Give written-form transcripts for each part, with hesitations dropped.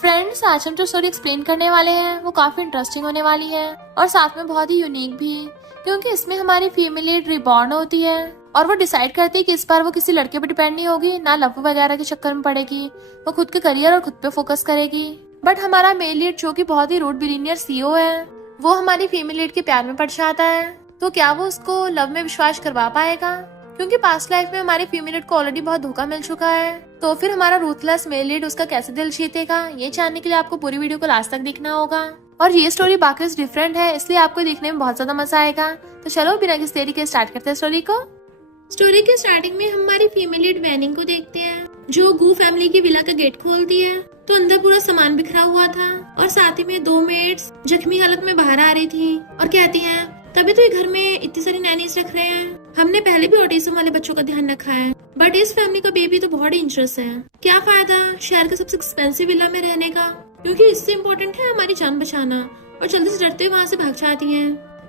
Friends, आज हम जो स्टोरी एक्सप्लेन करने वाले हैं वो काफी इंटरेस्टिंग होने वाली है और साथ में बहुत ही यूनिक भी, क्योंकि इसमें हमारी फीमेल लीड रिबॉर्न होती है और वो डिसाइड करती है कि इस बार वो किसी लड़के पर डिपेंड नहीं होगी, ना लव वगैरह के चक्कर में पड़ेगी। वो खुद के करियर और खुद पे फोकस करेगी। बट हमारा मेल लीड जो कि बहुत ही रूड बिलीनियर सीईओ है, वो हमारी फीमेल लीड के प्यार में पड़ जाता है। तो क्या वो उसको लव में विश्वास करवा पाएगा? क्योंकि पास्ट लाइफ में हमारी फीमेल लीड को ऑलरेडी बहुत धोखा मिल चुका है। तो फिर हमारा रूथलेस मेल लीड उसका कैसे दिल जीतेगा, ये जानने के लिए आपको पूरी वीडियो को लास्ट तक देखना होगा। और ये स्टोरी बाकी से डिफरेंट है, इसलिए आपको देखने में बहुत ज्यादा मजा आएगा। तो चलो बिना किसी देरी के स्टार्ट करते हैं स्टोरी को। स्टोरी के स्टार्टिंग में हमारी फीमेल लीड वैनिंग को देखते हैं, जो गू फैमिली की विला का गेट खोलती है। तो अंदर पूरा सामान बिखरा हुआ था और साथ ही में 2 मेड्स जख्मी हालत में बाहर आ रही थी और कहती हैं, तभी तो ये घर में इतनी सारी नैनीज रख रहे हैं। हमने पहले भी ऑटिज्म वाले बच्चों का ध्यान रखा है, बट इस फैमिली का बेबी तो बहुत डेंजरस है। क्या फायदा शहर के सबसे एक्सपेंसिव विला में रहने का, क्योंकि इससे इम्पोर्टेंट है हमारी जान बचाना। और जल्दी से डरते वहाँ से भाग जाती है।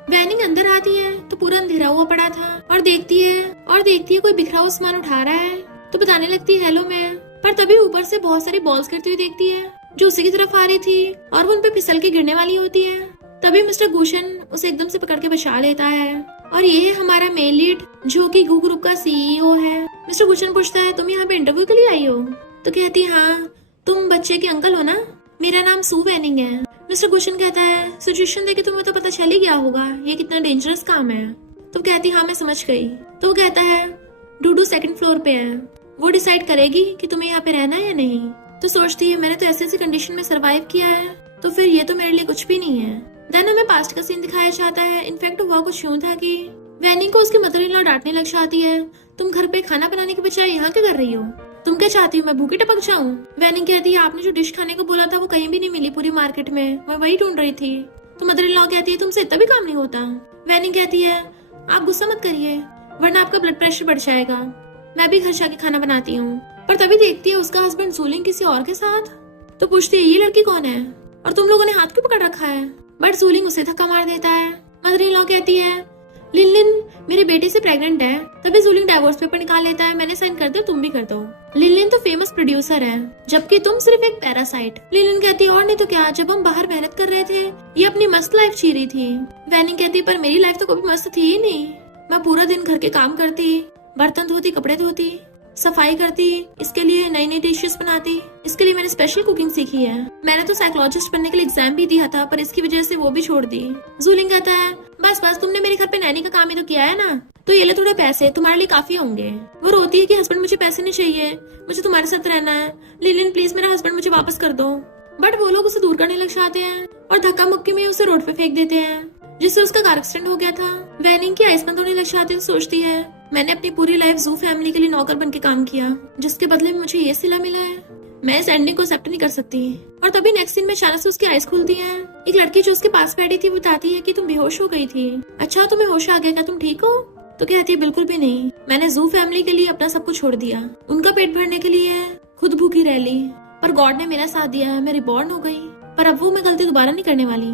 वैनिंग अंदर आती है तो पूरा अंधेरा हुआ पड़ा था और देखती है कोई बिखरा हुआ सामान उठा रहा है। तो बताने लगती है, हेलो मैम। पर तभी ऊपर से बहुत सारी बॉल्स गिरती हुई देखती है जो उसी की तरफ आ रही थी और वो उन पे फिसल के गिरने वाली होती है। तभी मिस्टर गुशन उसे एकदम से पकड़ के बचा लेता है और ये है हमारा मेल लीड, जो कि गू ग्रुप का सीईओ है। मिस्टर गुशन पूछता है, तुम यहाँ पे इंटरव्यू के लिए आई हो? तो कहती है, हाँ। तुम बच्चे के अंकल हो ना? मेरा नाम सू वैनिंग है। मिस्टर गुशन कहता है, सिचुएशन देख के तुम्हें तो पता चल ही गया होगा ये कितना डेंजरस काम है। तो कहती, हाँ मैं समझ गई। तो वो कहता है, डूडू 2nd फ्लोर पे है, वो डिसाइड करेगी कि तुम्हें यहाँ पे रहना है या नहीं। तो सोचती है, मैंने तो ऐसी कंडीशन में सर्वाइव किया है, तो फिर ये तो मेरे लिए कुछ भी नहीं है। देन हमें पास्ट का सीन दिखाया जाता है। इनफैक्ट हुआ कुछ यूं था कि वैनिंग को उसकी मदर इन लॉ डांटने लग जाती है, तुम घर पे खाना बनाने के बजाय यहाँ क्या कर रही हो? तुम क्या चाहती हो मैं भूखी टपक जाऊँ? वैनिंग कहती है, आपने जो डिश खाने को बोला था वो कहीं भी नहीं मिली पूरी मार्केट में, मैं वही ढूंढ रही थी। तो मदर इन लॉ कहती है, तुमसे इतना भी काम नहीं होता। वैनिंग कहती है, आप गुस्सा मत करिए वरना आपका ब्लड प्रेशर बढ़ जाएगा, मैं भी घर जाके खाना बनाती हूँ। पर तभी देखती है उसका हस्बैंड जूलिंग किसी और के साथ। तो पूछती है, ये लड़की कौन है और तुम लोगों ने हाथ क्यों पकड़ रखा है? बट जूलिंग उसे धक्का मार देता है। मदर इन लॉ कहती है, लिन मेरे बेटे से प्रेग्नेंट है। तभी जूलिंग डाइवोर्स पेपर निकाल लेता है, मैंने साइन कर दिया, तुम भी कर दो। लिन तो फेमस प्रोड्यूसर है, जबकि तुम सिर्फ एक पैरासाइट। लिन कहती है, और नहीं तो क्या, जब हम बाहर मेहनत कर रहे थे ये अपनी मस्त लाइफ जी रही थी। वैनिंग कहती है, पर मेरी लाइफ तो कभी मस्त थी ही नहीं। मैं पूरा दिन घर के काम करती, बर्तन धोती, कपड़े धोती, सफाई करती, इसके लिए नई नई डिशेस बनाती। इसके लिए मैंने स्पेशल कुकिंग सीखी है। मैंने तो साइकोलॉजिस्ट बनने के लिए एग्जाम भी दिया था, पर इसकी वजह से वो भी छोड़ दी। जूलिंग कहता है, बस तुमने मेरे घर पे नैनी का काम ही तो किया है ना, तो ये ले थोड़े पैसे, तुम्हारे लिए काफी होंगे। वो रोती है कि हस्बैंड मुझे पैसे नहीं चाहिए, मुझे तुम्हारे साथ रहना है, लिलिन प्लीज मेरा हस्बैंड मुझे वापस कर दो। बट वो लोग उसे दूर करने लग जाते हैं और धक्का मुक्की में उसे रोड पे फेंक देते हैं, जिससे उसका कार एक्सीडेंट हो गया था। वैनिंग की आइस बंद होने लग जाती है। सोचती है, मैंने अपनी पूरी लाइफ जू फैमिली के लिए नौकर बन के काम किया, जिसके बदले में मुझे ये सिला मिला है। मैं इस एंडिंग को एक्सेप्ट नहीं कर सकती। और तभी नेक्स्ट सीन में अचानक से उसकी आइज खुलती है। एक लड़की जो उसके पास बैठी थी बताती है कि तुम बेहोश हो गई थी। अच्छा, तुम्हें होश आ गया, क्या तुम ठीक हो? तो कहती है, बिल्कुल भी नहीं, मैंने जू फैमिली के लिए अपना सब कुछ छोड़ दिया, उनका पेट भरने के लिए खुद भूखी रह ली, पर गॉड ने मेरा साथ दिया है, मैं रिबॉर्न हो गई। पर अब वो मैं गलती दोबारा नहीं करने वाली,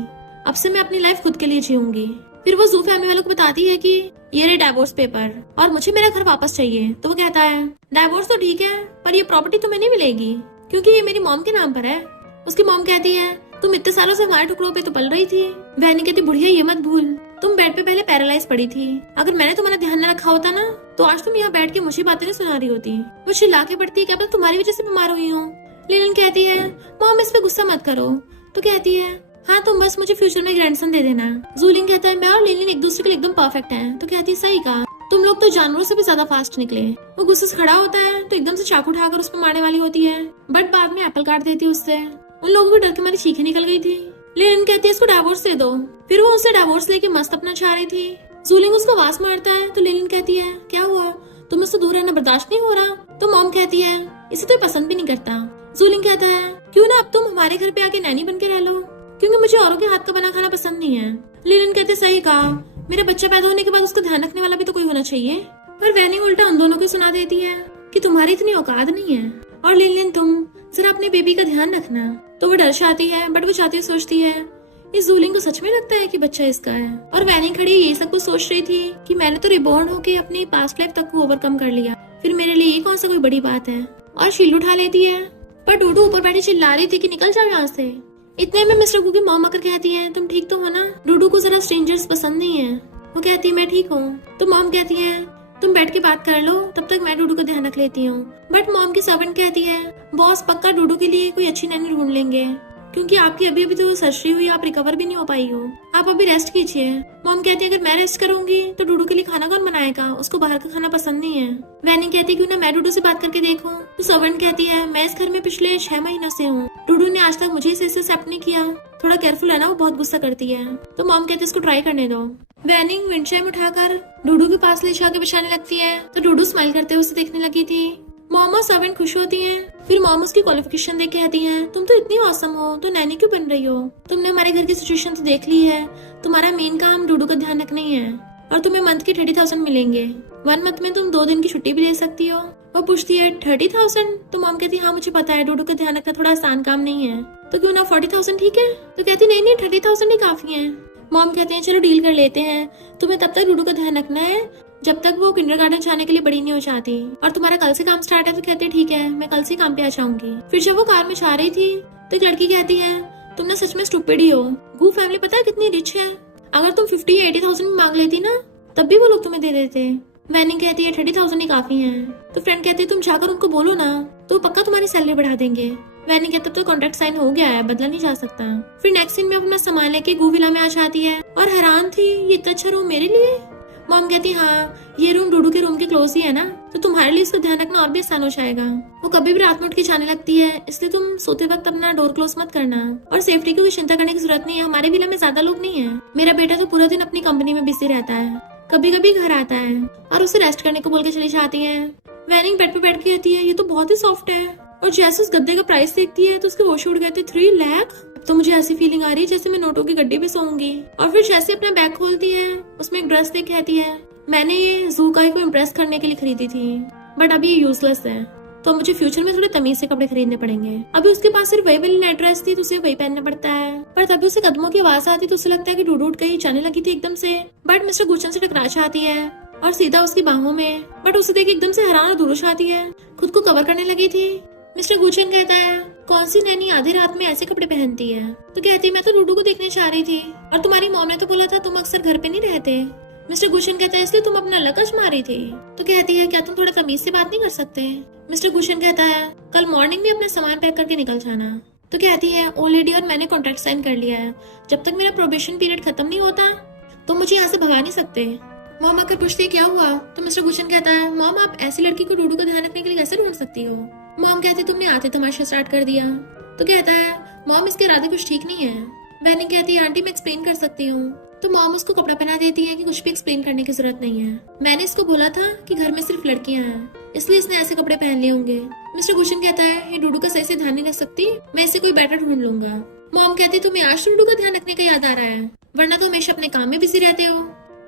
अब से मैं अपनी लाइफ खुद के लिए जीऊंगी। फिर वो जू फैमिली वालों को बताती है कि ये रहे डाइवोर्स पेपर और मुझे मेरा घर वापस चाहिए। तो वो कहता है, डाइवोर्स तो ठीक है, पर ये प्रॉपर्टी तुम्हें नहीं मिलेगी, क्योंकि ये मेरी मॉम के नाम पर है। उसकी मॉम कहती है, तुम इतने सालों से हमारे टुकड़ों पे तो पल रही थी। वैनिंग कहती, बुढ़िया ये मत भूल, तुम बेड पे पहले पैरालाइज पड़ी थी, अगर मैंने तुम्हारा ध्यान न रखा होता ना, तो आज तुम यहाँ बैठ के मुझे बातें नहीं सुना रही होती। वो चिल्ला के पड़ती है, क्या पता तुम्हारी वजह से बीमार हुई हो। लिलिन कहती है, मॉम इस पे गुस्सा मत करो। तो कहती है, हाँ तुम बस मुझे फ्यूचर में ग्रैंडसन दे देना। जूलिंग कहता है, मैं और लिलिन एक दूसरे के लिए एकदम परफेक्ट हैं। तो कहती है, सही कहा, तुम लोग तो जानवरों से भी ज्यादा फास्ट निकले। वो गुस्से से खड़ा होता है तो एकदम से चाकू उठाकर उस पर मारने वाली होती है, बट बाद में एप्पल काट देती है उससे। उन लोगों को डर के मारी चीखें निकल गई थी। लिलिन कहती है, इसको डाइवोर्स दे दो। फिर वो उससे डाइवोर्स लेके मस्त अपना चाह रही थी। जूलिंग उसको आवाज मारता है तो लिलिन कहती है, क्या हुआ, तुम्हें उससे दूर रहना बर्दाश्त नहीं हो रहा? तो मॉम कहती है, इसे तो पसंद भी नहीं करता। जूलिंग कहता है, क्यों ना अब तुम हमारे घर पे आके नैनी बन के रह लो, क्योंकि मुझे औरों के हाथ का बना खाना पसंद नहीं है। लिलिन कहते, सही कहा, मेरा बच्चा पैदा होने के बाद उसका ध्यान रखने वाला भी तो कोई होना चाहिए। पर वैनिंग उल्टा उन दोनों को सुना देती है कि तुम्हारी इतनी औकात नहीं है, और लिलिन तुम जरा अपने बेबी का ध्यान रखना। तो वो डर जाती है, बट वो चाहती सोचती है, इस जूलिंग को सच में लगता है कि बच्चा इसका है। और वैनिंग खड़ी ये सब कुछ सोच रही थी कि मैंने तो रिबॉर्न होके अपनी पास्ट लाइफ तक को ओवरकम कर लिया, फिर मेरे लिए ये कौन सा कोई बड़ी बात है। और शील्ड उठा लेती है पर डूडू ऊपर बैठी चिल्ला रही थी कि निकल जाओ यहाँ से। इतने में मिस्टर गू की मॉम आकर कहती है तुम ठीक तो हो ना, डूडू को जरा स्ट्रेंजर्स पसंद नहीं है। वो कहती है मैं ठीक हूँ। तो मॉम कहती है तुम बैठ के बात कर लो, तब तक मैं डूडू का ध्यान रख लेती हूँ। बट मॉम की सर्वेंट कहती है बॉस पक्का डूडू के लिए कोई अच्छी नैनी ढूंढ लेंगे, क्योंकि आपकी अभी अभी तो सर्जरी हुई, आप रिकवर भी नहीं हो पाई हो, आप अभी रेस्ट कीजिए। मॉम कहती है अगर मैं रेस्ट करूंगी तो डूडू के लिए खाना कौन बनाएगा, उसको बाहर का खाना पसंद नहीं है। वैनी कहती है क्यों ना मैं डूडू से बात करके देखूं। तो सर्वेंट कहती है मैं इस घर में पिछले 6 महीनों से हूँ, डूडू ने आज तक मुझे इसे एक्सेप्ट नहीं किया, थोड़ा केयरफुल है ना, वो बहुत गुस्सा करती है। तो मॉम कहती है इसको ट्राई करने दो। वैनिंग विंडचाइम उठाकर डूडू के पास ले जाके बिछाने लगती है, तो डूडू स्माइल करते हुए उसे देखने लगी थी। मॉम और सर्वेंट खुश होती हैं। फिर मॉम उसकी क्वालिफिकेशन देख के कहती हैं तुम तो इतनी औसम हो, तो नैनी क्यों बन रही हो, तुमने हमारे घर की सिचुएशन तो देख ली है, तुम्हारा मेन काम डूडू का ध्यान रखना ही है, और तुम्हें मंथ के 30,000 मिलेंगे। 1 मंथ में तुम 2 दिन की छुट्टी भी ले सकती हो। वो पूछती है 30,000? तो मॉम कहती है हाँ मुझे पता है, डूडू का ध्यान रखना थोड़ा आसान काम नहीं है, तो क्यों ना 40,000 ठीक है। तो कहती नहीं 30,000 ही काफी है। मॉम कहते हैं चलो डील कर लेते हैं, तुम्हें तब तक डूडू का ध्यान रखना है जब तक वो किंडरगार्टन जाने के लिए बड़ी नहीं हो जाती, और तुम्हारा कल से काम स्टार्ट है। तो कहते ठीक है मैं कल से काम पे आ जाऊंगी। फिर जब वो कार में जा रही थी तो एक लड़की कहती है तुम ना सच में स्टूपिड ही हो, गू फैमिली पता है कितनी रिच है, अगर तुम 50 या 80,000 मांग लेती ना तब भी वो लोग तुम्हें दे देते। वैनिंग कहती है 30,000 ही काफी है। तो फ्रेंड कहती है तुम जाकर उनको बोलो ना, तो पक्का तुम्हारी सैलरी बढ़ा देंगे। वैनिंग कहती है तो कॉन्ट्रैक्ट साइन हो गया है, बदला नहीं जा सकता। फिर नेक्स्ट सीन में अपना सामान लेके गू विला में आ जाती है और हैरान थी ये इतना अच्छा रूम मेरे लिए। मॉम कहती हाँ ये रूम डूडू के रूम के क्लोज ही है ना, तो तुम्हारे लिए इसका ध्यान रखना और भी आसान हो जाएगा। वो कभी भी रात में उठ के जाने लगती है, इसलिए तुम सोते वक्त अपना डोर क्लोज मत करना, और सेफ्टी की कोई चिंता करने की जरूरत नहीं है, हमारे विला में ज्यादा लोग नहीं है। मेरा बेटा तो पूरा दिन अपनी कंपनी में बिजी रहता है, कभी कभी घर आता है और उसे रेस्ट करने को बोल के चली जाती है। वैनिंग बेड पे बैठ के कहती है ये तो बहुत ही सॉफ्ट है, और जैसे उस गद्दे का प्राइस देखती है तो उसके होश उड़ गए थे 3 लाख। तो मुझे ऐसी फीलिंग आ रही है जैसे मैं नोटों के गड्ढे पे सोऊंगी। और फिर जैसे अपना बैग खोलती है उसमें एक ड्रेस देख कहती है मैंने ये जू गाय को इम्प्रेस करने के लिए खरीदी थी, बट अभी ये यूजलेस है, तो मुझे फ्यूचर में थोड़े तमीज से कपड़े खरीदने पड़ेंगे। अभी उसके पास सिर्फ वही वाली नाइट ड्रेस थी तो उसे वही पहनना पड़ता है। पर तभी उसे कदमों की आवाज आती तो उसे लगता है कि डूडू कहीं जाने लगी थी एकदम से, बट मिस्टर गुचन से टकरा जाती है और सीधा उसकी बाहों में, बट उसे देख एकदम से हैरान और दूर आती है, खुद को कवर करने लगी थी। मिस्टर गुचन कहता है कौन सी नैनी आधी रात में ऐसे कपड़े पहनती है। तो कहती है मैं तो डूडू को देखने जा रही थी, और तुम्हारी मॉम ने तो बोला था तुम अक्सर घर पे नहीं रहते। मिस्टर गुशन कहता है इसलिए तुम अपना लकज मारी थी। तो कहती है क्या तुम थोड़ा तमीज से बात नहीं कर सकते। मिस्टर गुशन कहता है कल मॉर्निंग में अपना सामान पैक करके निकल जाना। तो कहती है ओ लेडी और मैंने कॉन्ट्रैक्ट साइन कर लिया है, जब तक मेरा प्रोबेशन पीरियड खत्म नहीं होता तो मुझे यहाँ से भगा नहीं सकते। मॉम आकर पूछती है क्या हुआ। तो मिस्टर गुशन कहता है मॉम आप ऐसी लड़की को डूडू का ध्यान रखने के लिए कैसे ढूंढ सकती हो। मॉम कहती तुमने आते तमाशा स्टार्ट कर दिया। तो कहता है मॉम इसके इरादे कुछ ठीक नहीं है। वैनी कहती है आंटी मैं एक्सप्लेन कर सकती हूँ। तो मॉम उसको कपड़ा पहना देती है कि कुछ भी एक्सप्लेन करने की जरूरत नहीं है, मैंने इसको बोला था कि घर में सिर्फ लड़कियां हैं, इसलिए इसने ऐसे कपड़े पहन लिए होंगे। मिस्टर गुशन कहता है ये डूडू का सही से ध्यान नहीं रख सकती, मैं इसे कोई बेटर ढूंढ लूंगा। मॉम कहती तुम्हें आज डूडू का ध्यान रखने का याद आ रहा है, वरना तो हमेशा अपने काम में बिजी रहते हो।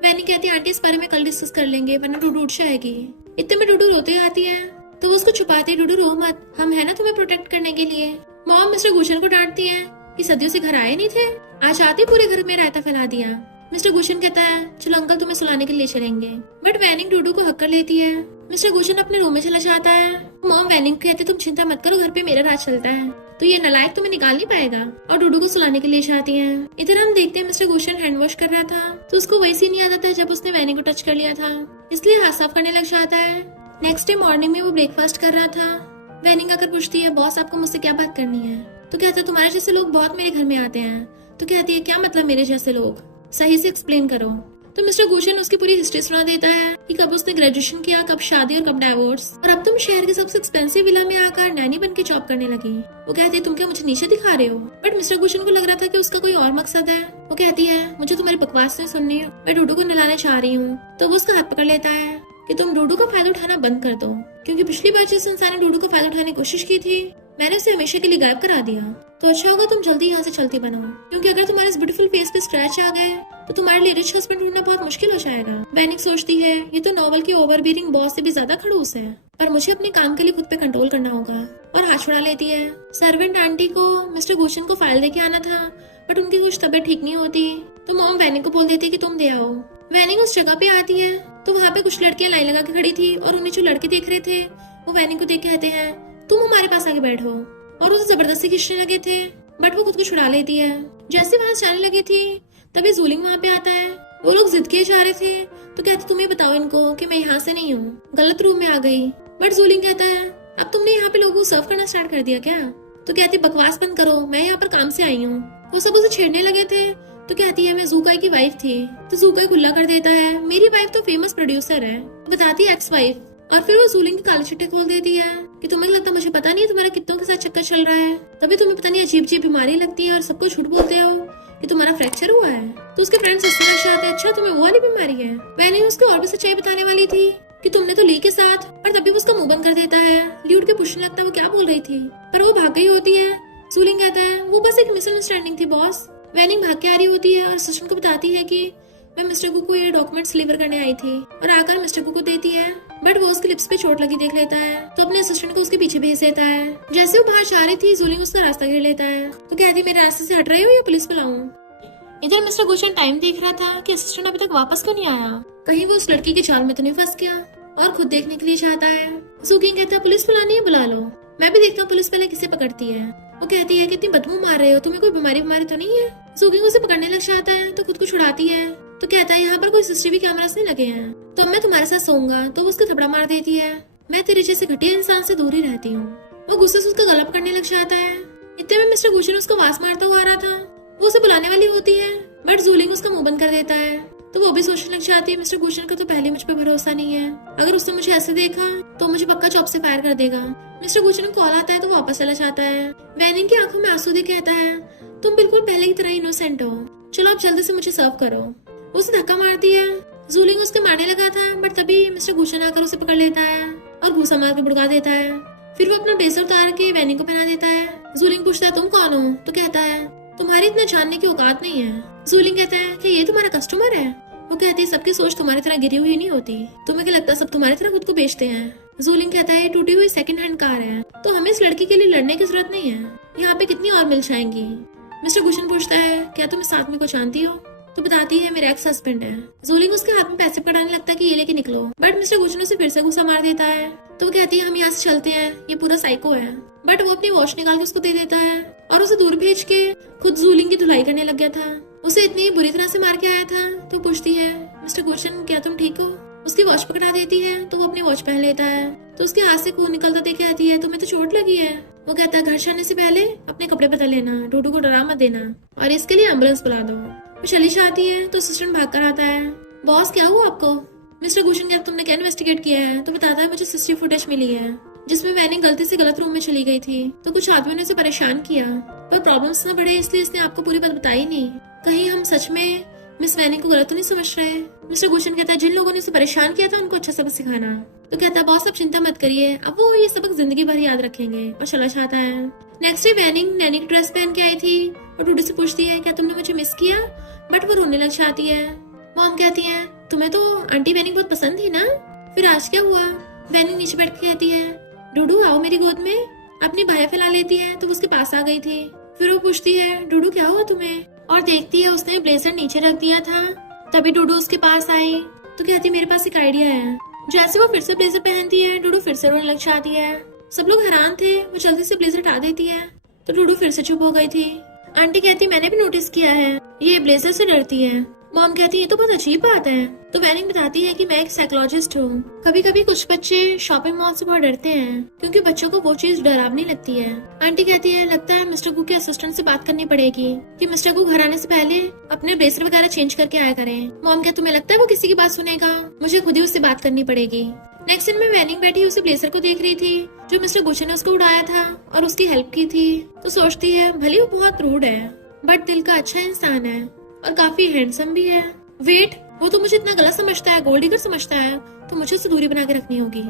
वैनी कहती है आंटी इस बारे में कल डिस्कस कर लेंगे, वरना डूडू उठ जाएगी। इतने में डूडू रोते आती है तो वो उसको छुपाती है, डूडू रो मत, हम है ना तुम्हें प्रोटेक्ट करने के लिए। मॉम मिस्टर गुशन को डांटती है कि सदियों से घर आए नहीं थे, आज आते पूरे घर में रायता फैला दिया। मिस्टर गुशन कहता है चलो अंकल तुम्हें सुलाने के लिए चलेंगे, बट वैनिंग डूडू को हक कर लेती है। मिस्टर गुशन अपने रूम में चला जाता है। मॉम वैनिंग कहते तुम चिंता मत करो, घर पे मेरा राज चलता है, तो ये नालायक तुम्हें निकाल नहीं पाएगा, और डूडू को सुलाने के लिए जाती है। इधर हम देखते हैं मिस्टर गुशन हैंड वॉश कर रहा था तो उसको वैसे ही नहीं आता था जब उसने वैनिंग को टच कर लिया था, इसलिए हाथ साफ करने लग जाता है। नेक्स्ट डे मॉर्निंग में वो ब्रेकफास्ट कर रहा था। वैनिंग आकर पूछती है बॉस आपको मुझसे क्या बात करनी है। तो कहता है तुम्हारे जैसे लोग बहुत मेरे घर में आते हैं। तो कहती है क्या मतलब मेरे जैसे लोग, सही से एक्सप्लेन करो। तो मिस्टर गुशन उसकी पूरी हिस्ट्री सुना देता है कि कब उसने ग्रेजुएशन किया, कब शादी और कब डाइवोर्स, और अब तुम शहर के सबसे एक्सपेंसिव विला में आकर नैनी बन के जॉब करने लगी। वो कहती है तुम क्या मुझे नीचे दिखा रहे हो, बट मिस्टर गुशन को लग रहा था कि उसका कोई और मकसद है। वो कहती है मुझे तुम्हारी बकवास नहीं सुननी, मैं डूडू को नहलाने चाह रही हूँ। तो वो उसका हाथ पकड़ लेता है कि तुम डूडू का फायदा उठाना बंद कर दो, क्योंकि पिछली बार जिस इंसान ने डूडू का फायदा उठाने की कोशिश की थी मैंने उसे हमेशा के लिए गायब करा दिया। तो अच्छा होगा तुम जल्दी यहाँ से चलती बनो, क्योंकि अगर तुम्हारे इस ब्यूटीफुल फेस पे स्क्रैच आ गए तो तुम्हारे लिए रिच हस्बैंड ढूंढना बहुत मुश्किल हो जाएगा। वैनिक सोचती है ये तो नॉवल की ओवरबीरिंग बॉस से भी ज्यादा खड़ूस है, पर मुझे अपने काम के लिए खुद पे कंट्रोल करना होगा, और हाथ छुड़ा लेती है। सर्वेंट आंटी को मिस्टर गुशन को फाइल देके आना था, बट उनकी कुछ तबीयत ठीक नहीं होती, तो मॉम वैनिक को बोल देती है कि तुम दे आओ। वैनिक उस जगह पे आती है तो वहाँ पे कुछ लड़कियां लाइन लगा के खड़ी थी, और उन्हें जो लड़के देख रहे थे वो वैनिक को देख के कहते हैं तुम हमारे पास आके बैठो। और उसे जबरदस्ती खींचने लगे थे, बट वो खुद को छुड़ा लेती है। जैसे वहां से जाने लगी थी तभी जूलिंग वहां पे आता है। वो लोग जिद किए जा रहे थे तो कहती तुम्हें बताओ इनको कि मैं यहाँ से नहीं हूँ, गलत रूम में आ गई। बट जूलिंग कहता है अब तुमने यहाँ पे लोगों को सर्व करना स्टार्ट कर दिया क्या? तो कहती बकवास बंद करो, मैं यहाँ पर काम से आई हूँ। वो सब उसे छेड़ने लगे थे तो कहती है मैं जूकाई की वाइफ थी। तो जूकाई खुला कर देता है मेरी वाइफ तो फेमस प्रोड्यूसर है, बताती है एक्स वाइफ। और फिर वो जूलिंग की काले चिट्ठे खोल देती है कि तुम्हें लगता मुझे पता नहीं है तुम्हारा कितनों के साथ चक्कर चल रहा है, तभी तुम्हें पता नहीं अजीब अजीब बीमारी लगती है और सबको झूठ बोलते हो कि तुम्हारा फ्रैक्चर हुआ है। तो उसके फ्रेंड्स इस तरह से आते हैं अच्छा तुम्हें वो वाली बीमारी है। मैंने उसको और भी सच्चाई बताने वाली थी कि तुमने तो ली के साथ, पर तभी वो उसका मुंह बंद कर देता है। ली उठ के पूछने लगता है वो क्या बोल रही थी, पर वो भाग गई होती है। जूलिंग कहता है वो बस एक मिसअंडरस्टैंडिंग थी बॉस। वैनिंग भाग के आ रही होती है और असिस्टेंट को बताती है कि मैं मिस्टर कू को ये डॉक्यूमेंट्स डिलीवर करने आई थी, और आकर मिस्टर कू को देती है। बट वो उसके लिप्स पे चोट लगी देख लेता है तो अपने असिस्टेंट को उसके पीछे भेज देता है। जैसे वो बाहर जा रही थी जूलिंग उसका रास्ता घेर लेता है तो कहती मेरे रास्ते से हट रही हो या पुलिस बुलाऊं। इधर मिस्टर गुशन टाइम देख रहा था कि असिस्टेंट अभी तक वापस क्यों नहीं आया, कहीं वो उस लड़की के जाल में तो नहीं फंस गया, और खुद देखने के लिए चाहता है। जूकिंग कहता है पुलिस बुलानी है बुला लो, मैं भी देखता हूँ पुलिस पहले किसे पकड़ती है। वो कहती है कितनी बदबू मार रहे हो, तुम्हें कोई बीमारी तो नहीं है। जूकिंग उसे पकड़ने लग जाता है तो खुद को छुड़ाती है। तो कहता है यहाँ पर कोई सीसीटीवी कैमरास नहीं लगे हैं तो अब मैं तुम्हारे साथ सोऊंगा। तो वो उसको थपड़ा मार देती है मैं तेरे जैसे घटिया इंसान से दूर ही रहती हूँ। वो गुस्से से उसका गला पकड़ने लग जाता है। इतने में मिस्टर गुशन उसको वास मारता हुआ आ रहा था। वो उसे बुलाने वाली होती है बट जूलिंग उसका मुंह बंद कर देता है। तो वो भी सोचने लग जाती है मिस्टर गुशन का तो पहले मुझ पर भरोसा नहीं है, अगर उसने मुझे ऐसे देखा तो मुझे पक्का जॉब से फायर कर देगा। मिस्टर गुशन को कॉल आता है तो वो वापस चला जाता है। वैनिंग की आंखों में आंसू देख कहता है तुम बिल्कुल पहले की तरह इनोसेंट हो, चलो आप जल्दी से मुझे सर्व करो। उसे धक्का मारती है। जूलिंग उसके मारने लगा था बट तभी मिस्टर गुशन आकर उसे पकड़ लेता है और घूसा मार के भुड़का देता है। फिर वो अपना ब्लेजर उतार के वैनिंग को पहना देता है। जूलिंग पूछता है तुम कौन हो, तो कहता है तुम्हारी इतना जानने की औकात नहीं है। जूलिंग कहता है कि ये तुम्हारा कस्टमर है। वो कहती है सबकी सोच तुम्हारी तरह गिरी हुई नहीं होती, तुम्हें क्या लगता है सब तुम्हारी तरह खुद को बेचते हैं। जूलिंग कहता है टूटी हुई सेकंड हैंड कार है तो हमें इस लड़की के लिए लड़ने की जरूरत नहीं है, यहाँ पे कितनी और मिल जाएंगी। मिस्टर गुशन पूछता है क्या तुम इस आदमी को जानती हो, तो बताती है मेरा एक्स हस्बैंड है। जूलिंग उसके हाथ में पैसे पकड़ाने लगता है कि ये लेके निकलो, बट मिस्टर गुशन उसे फिर से गुस्सा मार देता है। तो वो कहती है हम यहाँ से चलते हैं, ये पूरा साइको है। बट वो अपनी वॉच निकाल के उसको दे देता है और उसे दूर भेज के खुद जूलिंग की धुलाई करने लग गया था। उसे इतनी बुरी तरह से मार के आया था। तो पूछती है मिस्टर गुशन क्या तुम ठीक हो। उसकी वॉच पकड़ा देती है तो वो अपनी वॉच पहन लेता है। तो उसके हाथ से खून निकलता देख कहती है तुम्हें तो चोट लगी है। वो कहता है घर जाने से पहले अपने कपड़े बदल लेना, डूडू को डरा मत देना और इसके लिए एम्बुलेंस बुला दो। वो चली जाती है तो असिस्टेंट भाग कर आता है। बॉस क्या हुआ आपको। मिस्टर गुशन कहता तुमने क्या इन्वेस्टिगेट किया है। तो बताता है मुझे सीसीटीवी फुटेज मिली है जिसमें मैंने गलती से गलत रूम में चली गई थी तो कुछ आदमियों ने उसे परेशान किया, पर प्रॉब्लम्स न बढ़े इसलिए इसने आपको पूरी बात बताई नहीं। कहीं हम सच में मिस वैनिंग को गलत तो नहीं समझ रहे। मिस्टर गुशन कहता है जिन लोगों ने उसे परेशान किया था उनको अच्छा सबक सिखाना। तो कहता है बॉस अब चिंता मत करिए, अब वो ये सबक जिंदगी भर याद रखेंगे, और चला जाता है। नेक्स्ट डे वैनिंग नैनी की ड्रेस पहन के आई थी और डूडू से पूछती है क्या तुमने मुझे मिस किया, बट वो रोने लग जाती है। मॉम कहती है तुम्हें तो आंटी वैनिंग बहुत पसंद थी ना, फिर आज क्या हुआ। वैनिंग नीचे बैठ के कहती है डूडू आओ मेरी गोद में। अपनी बाहें फैला लेती है तो उसके पास आ गई थी। फिर वो पूछती है डूडू क्या हुआ तुम्हें, और देखती है उसने ब्लेजर नीचे रख दिया था। तभी डूडू उसके पास आई तो कहती मेरे पास एक आइडिया है। जैसे वो फिर से ब्लेजर पहनती है डूडू फिर से रोने लग जाती है। सब लोग हैरान थे, वो जल्दी से ब्लेजर हटा देती है तो डूडू फिर से चुप हो गई थी। आंटी कहती मैंने भी नोटिस किया है ये ब्लेजर से डरती है। मॉम कहती है ये तो बहुत अजीब बात है। तो वैनिंग बताती है कि मैं एक साइकोलॉजिस्ट हूँ। कभी कभी कुछ बच्चे शॉपिंग मॉल से बहुत डरते हैं क्योंकि बच्चों को वो चीज डरावनी लगती है। आंटी कहती है लगता है मिस्टर कू के असिस्टेंट से बात करनी पड़ेगी कि मिस्टर कू घर आने से पहले अपने ब्रेसलेट वगैरह चेंज करके आया करें। मॉम कहती तुम्हें लगता है वो किसी की बात सुनेगा, मुझे खुद ही उससे बात करनी पड़ेगी। नेक्स्ट दिन में वैनिंग बैठी उसे ब्लेजर को देख रही थी जो मिस्टर गुशन ने उसको उड़ाया था और उसकी हेल्प की थी। तो सोचती है भले वो बहुत रूड है बट दिल का अच्छा इंसान है और काफी हैंडसम भी है। वेट वो तो मुझे इतना गलत समझता है, गोल्ड डिगर समझता है, तो मुझे उससे दूरी बना के रखनी होगी।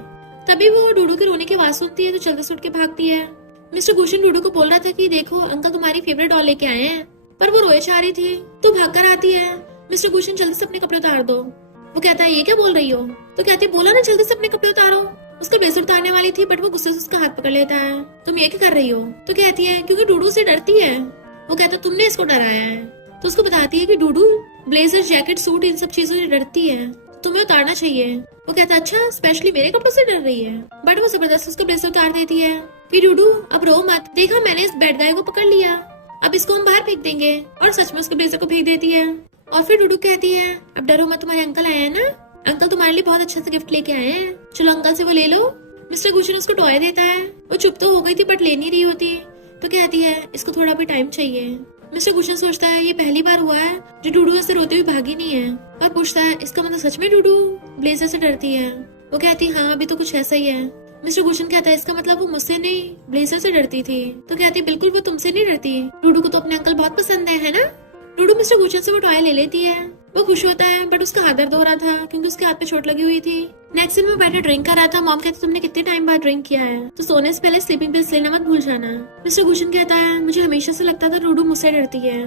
तभी वो डूडू के रोने की आवाज सुनती है तो जल्दी से उठ के भागती है। मिस्टर गुशन डूडू को बोल रहा था कि देखो अंकल तुम्हारी फेवरेट डॉल लेके आए हैं, पर वो रोए जा रही थी तो भाग कर आती है। मिस्टर गुशन जल्दी से अपने कपड़े उतार दो। वो कहता है ये क्या बोल रही हो। तो कहती है बोला ना जल्दी से अपने कपड़े उतारो। उसका ब्लेजर उतारने वाली थी बट वो गुस्से से उसका हाथ पकड़ लेता है। तुम ये क्या कर रही हो। तो कहती है क्योंकि डूडू से डरती है। वो कहता तुमने इसको डराया है। तो उसको बताती है कि डूडू ब्लेजर जैकेट सूट इन सब चीजों से डरती है, तुम्हें उतारना चाहिए। वो कहता है अच्छा स्पेशली मेरे कपड़ों से डर रही है, बट वो जबरदस्त उसका ब्लेजर उतार देती है। कि डूडू अब रो मत, देखा मैंने इस बैड गाय को पकड़ लिया, अब इसको हम बाहर फेंक देंगे। और सच में उसके ब्लेजर को फेंक देती है। और फिर डूडू कहती है अब डरो मत, तुम्हारे अंकल आए हैं ना, अंकल तुम्हारे लिए बहुत अच्छा सा गिफ्ट लेके आए हैं, चलो अंकल से वो ले लो। मिस्टर गुशन उसको टॉय देता है। वो चुप तो हो गई थी बट ले नहीं रही होती, तो कहती है इसको थोड़ा भी टाइम चाहिए। मिस्टर गुशन सोचता है ये पहली बार हुआ है जो डूडू ऐसे रोते हुए भागी नहीं है, और पूछता है इसका मतलब सच में डूडू ब्लेजर से डरती है। वो कहती है हाँ अभी तो कुछ ऐसा ही है। मिस्टर गुशन कहता है इसका मतलब वो मुझसे नहीं ब्लेजर से डरती थी। तो कहती है बिल्कुल वो तुमसे नहीं डरती, डूडू को तो अपने अंकल बहुत पसंद है ना। डूडू मिस्टर गुशन से वो टॉय ले लेती है। वो खुश होता है बट उसका हाथ दर्द हो रहा था क्योंकि उसके हाथ पे चोट लगी हुई थी। नेक्स्ट दिन वो बैठे ड्रिंक कर रहा था। मॉम कहती तुमने कितने टाइम बाद ड्रिंक किया है, तो सोने से पहले स्लीपिंग पिल्स लेना मत भूल जाना। मिस्टर गुशन कहता है मुझे हमेशा से लगता था डूडू मुझसे डरती है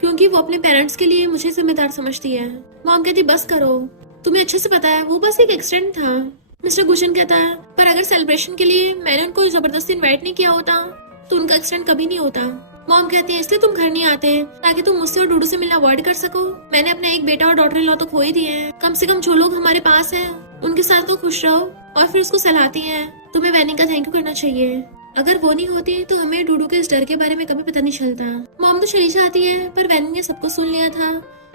क्योंकि वो अपने पेरेंट्स के लिए मुझे जिम्मेदार समझती है। मॉम कहती बस करो, तुम्हें अच्छे से पता है वो बस एक एक्सीडेंट था। मिस्टर गुशन कहता है पर अगर सेलिब्रेशन के लिए मैंने उनको जबरदस्ती इन्वाइट नहीं किया होता तो उनका एक्सीडेंट कभी नहीं होता। मॉम कहती है इसलिए तुम घर नहीं आते ताकि तुम मुझसे और डूडू से मिलना अवॉइड कर सको। मैंने अपना एक बेटा और डॉटर इन लॉ तो खो ही दिए हैं, कम से कम जो लोग हमारे पास हैं उनके साथ तो खुश रहो। और फिर उसको सलाहती है तुम्हें वैनी का थैंक यू करना चाहिए, अगर वो नहीं होती तो हमें डूडू के इस डर के बारे में कभी पता नहीं चलता। मॉम तो चली जाती है पर वैनी ने सब कुछ सुन लिया था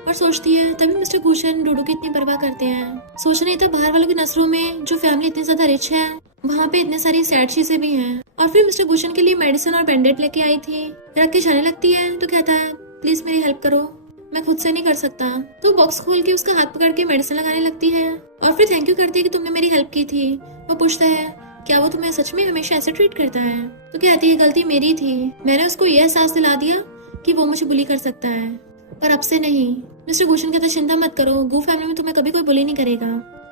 और सोचती है तभी मिस्टर गुशन डूडू की इतनी परवाह करते हैं। सोच नहीं था बाहर वालों की नजरों में जो फैमिली इतनी ज्यादा रिच है वहाँ पे इतने सारी सैड चीजें भी हैं। और फिर मिस्टर गुशन के लिए मेडिसिन और बैंडेड लेके आई थी, रख के जाने लगती है तो कहता है प्लीज मेरी हेल्प करो, मैं खुद से नहीं कर सकता। तो बॉक्स खोल के उसका हाथ पकड़ के मेडिसिन लगाने लगती है और फिर थैंक यू करती है कि तुमने मेरी हेल्प की थी। वो पूछता है क्या वो तुम्हें सच में हमेशा ऐसे ट्रीट करता है, तो कहती है गलती मेरी थी, मैंने उसको यह एहसास दिला दिया कि वो मुझे बुली कर सकता है पर अब से नहीं। मिस्टर गुशन कहता चिंता मत करो, गू फैमिली में तुम्हें कभी कोई बुली नहीं करेगा।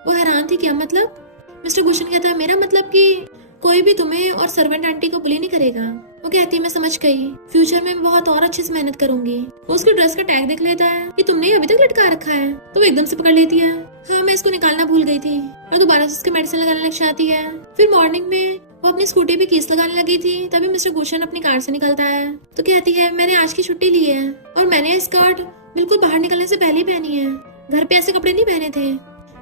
वो हैरान थी क्या मतलब। मिस्टर गुशन कहता है मेरा मतलब कि कोई भी तुम्हें और सर्वेंट आंटी को बुली नहीं करेगा। वो कहती है मैं समझ गई, फ्यूचर में मैं बहुत और अच्छे से मेहनत करूंगी। वो उसके ड्रेस का टैग देख लेता है कि तुमने अभी तक लटका रखा है, तो वो एकदम से पकड़ लेती है हाँ मैं इसको निकालना भूल गई थी, और दोबारा से उसके मेडिसिन लगाने लग जाती है। फिर मॉर्निंग में वो अपनी स्कूटी पे कीस लगाने लगी थी, तभी मिस्टर गुशन अपनी कार से निकलता है तो कहती है मैंने आज की छुट्टी ली है और मैंने ये स्कर्ट बिल्कुल बाहर निकलने से पहले ही पहनी है, घर पे ऐसे कपड़े नहीं पहने थे।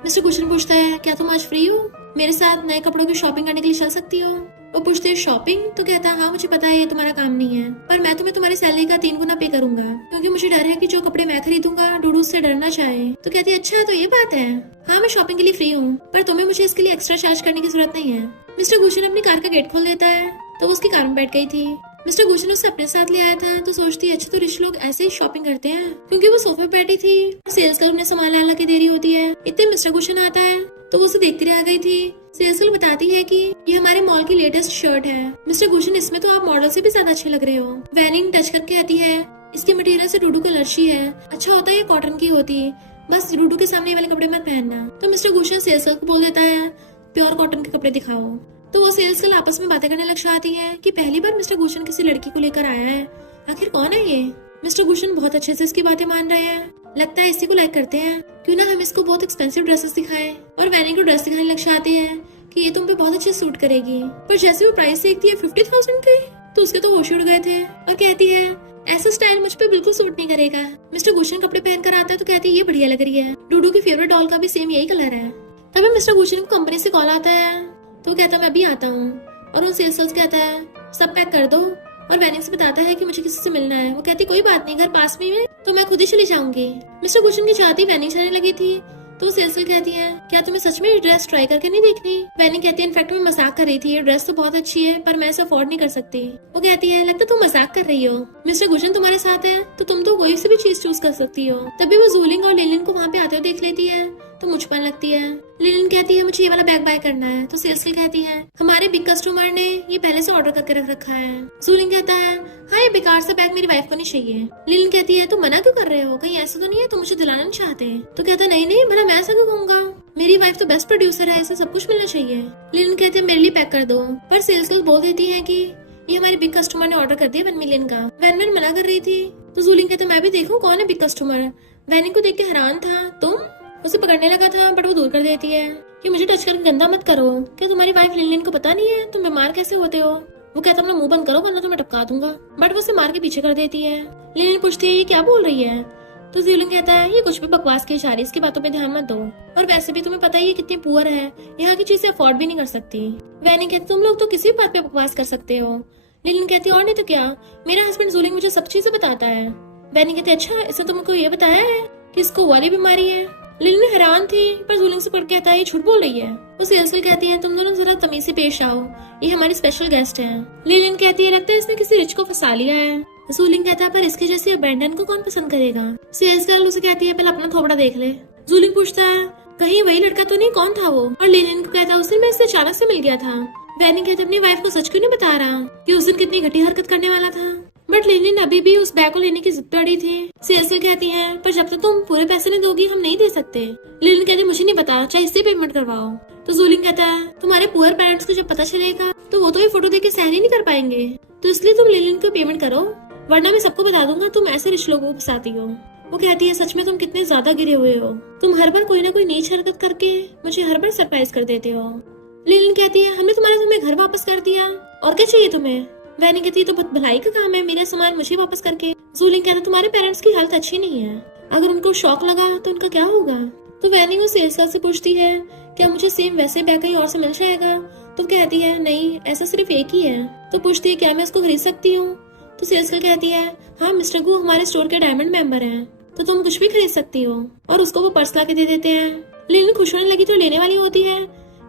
मिस्टर गुशन पूछता है क्या तुम आज फ्री हो, मेरे साथ नए कपड़ों की शॉपिंग करने के लिए चल सकती हो। वो पूछते है शॉपिंग, तो कहता है हाँ मुझे पता है ये तुम्हारा काम नहीं है पर मैं तुम्हें तुम्हारी सैलरी का 3 गुना पे करूंगा क्योंकि मुझे डर है कि जो कपड़े मैं खरीदूंगा डूडू उससे डरना चाहे। तो कहती है अच्छा तो ये बात है, हाँ मैं शॉपिंग के लिए फ्री हूँ पर तुम्हें मुझे इसके लिए एक्स्ट्रा चार्ज करने की जरूरत नहीं है। मिस्टर गुशन अपनी कार का गेट खोल देता है तो वो उसकी कार में बैठ गई थी। मिस्टर गुशन उसे अपने साथ ले आया था तो सोचती है अच्छा तो रिच लोग ऐसे ही शॉपिंग करते हैं, क्योंकि वो सोफे पे बैठी थी, सेल्स गर्ल उन्हें सामान ला के दे रही होती है। इतने मिस्टर गुशन आता है तो वो उसे देखती रह गई थी। सेल्स गर्ल बताती है कि ये हमारे मॉल की लेटेस्ट शर्ट है मिस्टर गुशन, इसमें तो आप मॉडल से भी ज्यादा अच्छे लग रहे हो। वैनिंग टच करके कहती है इसके मटेरियल से डूडू को एलर्जी है, अच्छा होता है ये कॉटन की होती, बस डूडू के सामने वाले कपड़े मत पहनना। तो मिस्टर गुशन सेल्स गर्ल को बोल देता है प्योर कॉटन के कपड़े दिखाओ। तो वो सेल्स गर्ल आपस में बातें करने लग जाती है कि पहली बार मिस्टर गुशन किसी लड़की को लेकर आया है, आखिर कौन है ये। मिस्टर गुशन बहुत अच्छे से इसकी बातें मान रहे हैं, लगता है इसी को लाइक करते हैं, क्यों ना हम इसको बहुत एक्सपेंसिव ड्रेसेस दिखाएं। और वैनी को ड्रेस दिखाने लग जाते हैं कि ये तुम पे बहुत अच्छे सूट करेगी, पर जैसे वो प्राइस देखती है 50,000 की तो उसके तो होश उड़ गए थे और कहती है ऐसा स्टाइल मुझ पे बिल्कुल सूट नहीं करेगा। मिस्टर गुशन कपड़े पहन कर आता है तो कहती है ये बढ़िया लग रही है, डूडू की फेवरेट डॉल का भी सेम यही कलर है। तभी मिस्टर गुशन को कंपनी से कॉल आता है तो कहता है मैं अभी आता हूँ, और उन सेल्स कहता है सब पैक कर दो, और वैनी से बताता है कि मुझे किसी से मिलना है। वो कहती कोई बात नहीं, घर पास में है तो मैं खुद ही चली जाऊंगी। मिस्टर गुशन की चाहती वैनी जाने लगी थी तो सेल्स गर्ल कहती है क्या तुम्हें सच में ये ड्रेस ट्राई करके नहीं देखनी। वैनी कहती है इनफैक्ट मैं मजाक कर रही थी, ये ड्रेस तो बहुत अच्छी है पर मैं इसे अफोर्ड नहीं कर सकती। वो कहती है लगता तुम मजाक कर रही हो, मिस्टर गुशन तुम्हारे साथ है तो तुम तो कोई सी भी चीज चूज कर सकती हो। तभी वो जूलिंग और लिलिन को वहाँ पे आते हुए देख लेती है तो मुझ पर लगती है। लिलिन कहती है मुझे ये वाला बैग बाय करना है, तो सेल्स गर्ल कहती है हमारे बिग कस्टमर ने ये पहले से ऑर्डर करके रख रखा है। जूलिंग कहता है हाँ ये बेकार सा बैग मेरी वाइफ को नहीं चाहिए। लिलिन कहती है तुम मना क्यों कर रहे हो, कहीं ऐसा तो नहीं है तुम मुझे दिलाना नहीं चाहते। तो कहता नहीं नहीं भला मैं ऐसा क्यों कहूंगा, मेरी वाइफ तो बेस्ट प्रोड्यूसर है, इसे सब कुछ मिलना चाहिए। लिलिन कहते हैं मेरे लिए पैक कर दो, पर सेल्स गर्ल बोल देती है कि ये हमारे बिग कस्टमर ने ऑर्डर कर दिया 1 मिलियन का। वैन मना कर रही थी तो जूलिंग कहते मैं भी देखूं कौन है बिग कस्टमर। वैनी को देख के हैरान था, तुम उसे पकड़ने लगा था बट वो दूर कर देती है कि मुझे टच करके गंदा मत करो, क्या तुम्हारी वाइफ लिलिन को पता नहीं है तुम बीमार कैसे होते हो। वो कहता अपना मुंह बंद करो वरना तुम्हें टपका दूंगा, बट वो उसे मार के पीछे कर देती है। लिलिन पूछती है ये क्या बोल रही है। तो जूलिंग कहता है ये कुछ भी बकवास के इशारे, इसकी बातों पे ध्यान मत दो, और वैसे भी तुम्हें पता ही है कितनी पुअर है, यहाँ की चीजें अफोर्ड भी नहीं कर सकती। वैनी कहती तुम लोग तो किसी भी बात पे बकवास कर सकते हो। लिलिन कहती और नहीं तो क्या, मेरा हस्बैंड जूलिंग मुझे सब चीजें बताता है। वैनी कहती अच्छा, इसने तुमको ये बताया है कि इसको वाली बीमारी है। लिलिन हैरान थी, पर जूलिंग से पढ़ के कहता है ये झूठ बोल रही है। वो सेल्स में कहती है तुम दोनों जरा तमीज से पेश आओ, ये हमारी स्पेशल गेस्ट है। लिलिन कहती है लगता है इसने किसी रिच को फंसा लिया है। जूलिंग कहता है पर इसकी जैसी अबैंडन को कौन पसंद करेगा। सेल्स गर्ल उसे कहती है पहले अपना थोबड़ा देख ले। जूलिंग पूछता है कहीं वही लड़का तो नहीं, कौन था वो। और लिलिन को कहता है उस दिन मैं इससे अचानक से मिल गया था। वैनी कहते अपनी वाइफ को सच क्यों नहीं बता रहा कि उस दिन कितनी घटिया हरकत करने वाला था। बट लिलिन अभी भी उस बैग को लेने की जिद पे अड़ी थी। सेल्स कहती है पर जब तक तुम पूरे पैसे नहीं दोगी हम नहीं दे सकते। लिलिन कहती मुझे नहीं पता, चाहे इससे पेमेंट करवाओ। तो जूलिंग कहता है तुम्हारे पुअर पेरेंट्स को जब पता चलेगा तो वो तो ये फोटो देख के सहन ही नहीं कर पाएंगे, तो इसलिए तुम लिलिन को पेमेंट करो, वरना मैं सबको बता दूंगा तुम ऐसे रिच लोगों को फंसाती हो। वो कहती है सच में तुम कितने ज्यादा गिरे हुए हो, तुम हर बार कोई ना कोई नीच हरकत करके मुझे हर बार सरप्राइज कर देते हो। लिलिन कहती है हमने तुम्हें घर वापस कर दिया, और क्या चाहिए तुम्हें। वैनी कहती है तो बहुत भलाई का काम है मेरा सामान मुझे वापस करके। जूलिंग कहता तुम्हारे पेरेंट्स की हालत अच्छी नहीं है, अगर उनको शॉक लगा तो उनका क्या होगा। तो वैनी वो सेल्स गर्ल से पूछती है क्या मुझे सेम वैसे बैग कहीं और से मिल जाएगा। तो कहती है नहीं, ऐसा सिर्फ एक ही है। तो पूछती है क्या मैं इसको खरीद सकती हूँ। तो सेल्स गर्ल कहती है हाँ मिस्टर गू हमारे स्टोर के डायमंड मेंबर हैं, तो तुम कुछ भी खरीद सकती हो। और उसको वो पर्स ला के दे देते हैं। लिलिन खुश होने लगी तो लेने वाली होती है।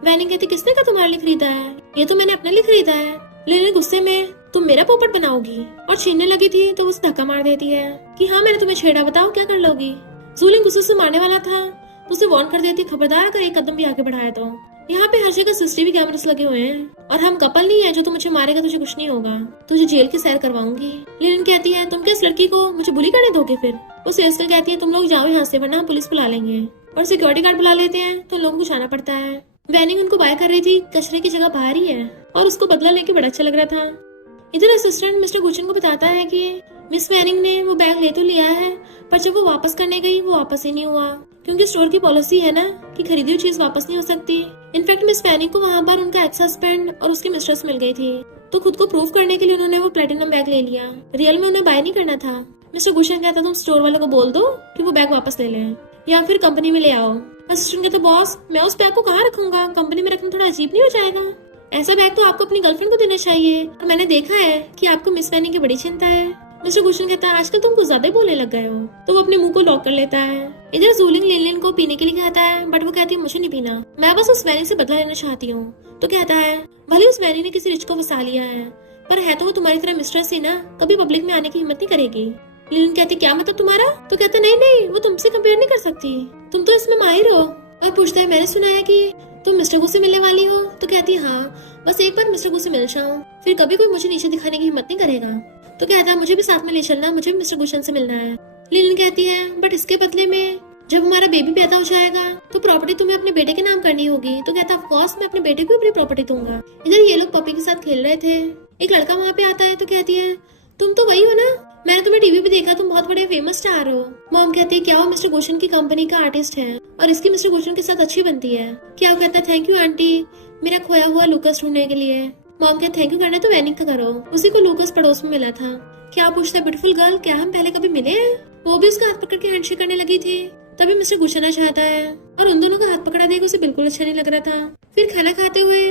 वैनी कहती किसने का तुम्हारे लिए खरीदा है, ये तो मैंने अपने लिए खरीदा है। लिलिन गुस्से में तुम मेरा पोपट बनाओगी और छीनने लगी थी तो उसे धक्का मार देती है कि हाँ मैंने तुम्हें छेड़ा, बताओ क्या कर लोगी। जूलिंग गुस्से से मारने वाला था तो उसे वार्न कर देती खबरदार अगर एक कदम भी आगे बढ़ाया तो। यहाँ पे हर जगह सीसीटीवी कैमरास लगे हुए हैं और हम कपल नहीं है जो तू मुझे मारेगा तुझे कुछ नहीं होगा, तुझे जेल की सैर करवाऊंगी। लिलिन कहती है तुम क्या इस लड़की को मुझे बुली करने दोगे फिर। वो सेल्स गर्ल कहती है तुम लोग जाओ यहाँ से वरना हम पुलिस बुला लेंगे, और सिक्योरिटी गार्ड बुला लेते हैं तो लोगों को जाना पड़ता है। वैनिंग उनको बाय कर रही थी, कचरे की जगह बाहर ही है और उसको बदला लेके बड़ा अच्छा लग रहा था। इधर असिस्टेंट मिस्टर गुचन को बताता है कि मिस वैनिंग ने वो बैग ले तो लिया है, पर जब वो वापस करने गई वो वापस ही नहीं हुआ, क्योंकि स्टोर की पॉलिसी है ना कि खरीदी हुई चीज वापस नहीं हो सकती। इनफैक्ट मिस वैनिंग को वहाँ पर उनका एक्स हस्बैंड और उसकी मिस्ट्रेस मिल गई थी, तो खुद को प्रूव करने के लिए उन्होंने वो प्लेटिनम बैग ले लिया। रियल में उन्हें बाय नहीं करना था। मिस्टर गुशन कहता तुम स्टोर वाले को बोल दो कि वो बैग वापस ले लें या फिर कंपनी में ले आओ। असिस्टेंट कहता बॉस मैं उस बैग को कहाँ रखूंगा, कंपनी में रखना थोड़ा अजीब नहीं हो जाएगा। ऐसा बैग तो आपको अपनी गर्लफ्रेंड को देना चाहिए, और मैंने देखा है कि आपको मिस वैनिंग की बड़ी चिंता है। मिस्टर गुशन कहता है आजकल तुम कुछ ज्यादा ही बोलने लग गए हो, तो वो अपने मुंह को लॉक कर लेता है। इधर जूलिंग लिलिन को पीने के लिए कहता है, बट वो कहती है मुझे नहीं पीना, मैं बस उस वैनी से बदला लेना चाहती हूँ। तो कहता है भले उस वैनी ने किसी रिच को फंसा लिया है, पर है तो वो तुम्हारी तरह मिस्ट्रेस ही ना, कभी पब्लिक में आने की हिम्मत नहीं करेगी। लिलिन कहती क्या मतलब तुम्हारा। तो कहता नहीं नहीं वो तुमसे कंपेयर नहीं कर सकती, तुम तो इसमें माहिर हो। और पूछता है मैंने सुना है कि तुम मिस्टर गू से मिलने वाली हो। तो कहती है हाँ बस एक बार मिस्टर गू से मिल जाऊं, फिर कभी कोई मुझे नीचे दिखाने की हिम्मत नहीं करेगा। तो कहता है मुझे भी साथ में ले चलना, मुझे भी मिस्टर गुशन से मिलना है। लिलिन कहती है बट इसके बदले में जब हमारा बेबी पैदा हो जाएगा तो प्रॉपर्टी तुम्हें अपने बेटे के नाम करनी होगी। तो कहता ऑफ कोर्स मैं अपने बेटे को अपनी प्रॉपर्टी दूंगा। इधर ये लोग पपी के साथ खेल रहे थे, एक लड़का वहाँ पे आता है। तो कहती है तुम तो वही हो ना, मैंने तुम्हें टीवी पे देखा, तुम बहुत बड़े फेमस स्टार हो। मॉम कहती है क्या वो मिस्टर गुशन की कंपनी का आर्टिस्ट है और इसकी मिस्टर गुशन के साथ अच्छी बनती है। क्या वो कहता है थैंक यू आंटी मेरा खोया हुआ लूकस ढूंढने के लिए। मॉम कहती थैंक यू करना तो वैनिंग का करो, उसी को लूकस पड़ोस में मिला था। क्या पूछता है ब्यूटीफुल गर्ल क्या हम पहले कभी मिले हैं। वो भी उसका हाथ पकड़ के हैंडशेक करने लगी थी, तभी मिस्टर गुशन चाहता है और उन दोनों का हाथ पकड़ा देख उसे बिल्कुल अच्छा नहीं लग रहा था। फिर खाना खाते हुए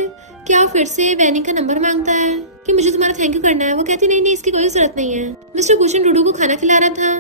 क्या फिर से वैनिंग का नंबर मांगता है कि मुझे तुम्हारा थैंक यू करना है। वो कहती नहीं नहीं इसकी कोई जरूरत नहीं है। मिस्टर गुशन डूडू को खाना खिला रहा था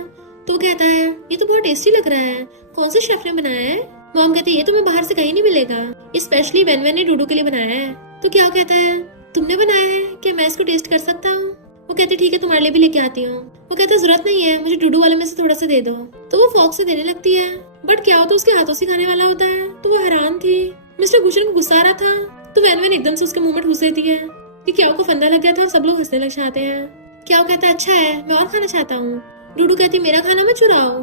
तो कहता है ये तो बहुत टेस्टी लग रहा है, कौन से शेफ ने बनाया है। मॉम कहती है ये तुम्हें बाहर से कहीं नहीं मिलेगा, स्पेशली वैन ने डूडू के लिए बनाया है। तो क्या कहता है तुमने बनाया है, क्या मैं इसको टेस्ट कर सकता हूँ। वो कहती ठीक है तुम्हारे लिए भी लेके आती हूँ। वो कहता जरूरत नहीं है मुझे डूडू वाले में से थोड़ा सा दे दो। तो वो फॉक्स से देने लगती है, बट क्या हो तो उसके हाथों से खाने वाला होता है। तो वो हैरान थी। मिस्टर गुशन को गुस्सा आ रहा था तो वैन एकदम से उसके मुंह में ठूस देती है कि क्या को फंदा लग गया था और सब लोग हंसने लग जाते हैं। क्या कहता है अच्छा है मैं और खाना चाहता हूँ। डूडू कहती मेरा खाना मत चुराओ।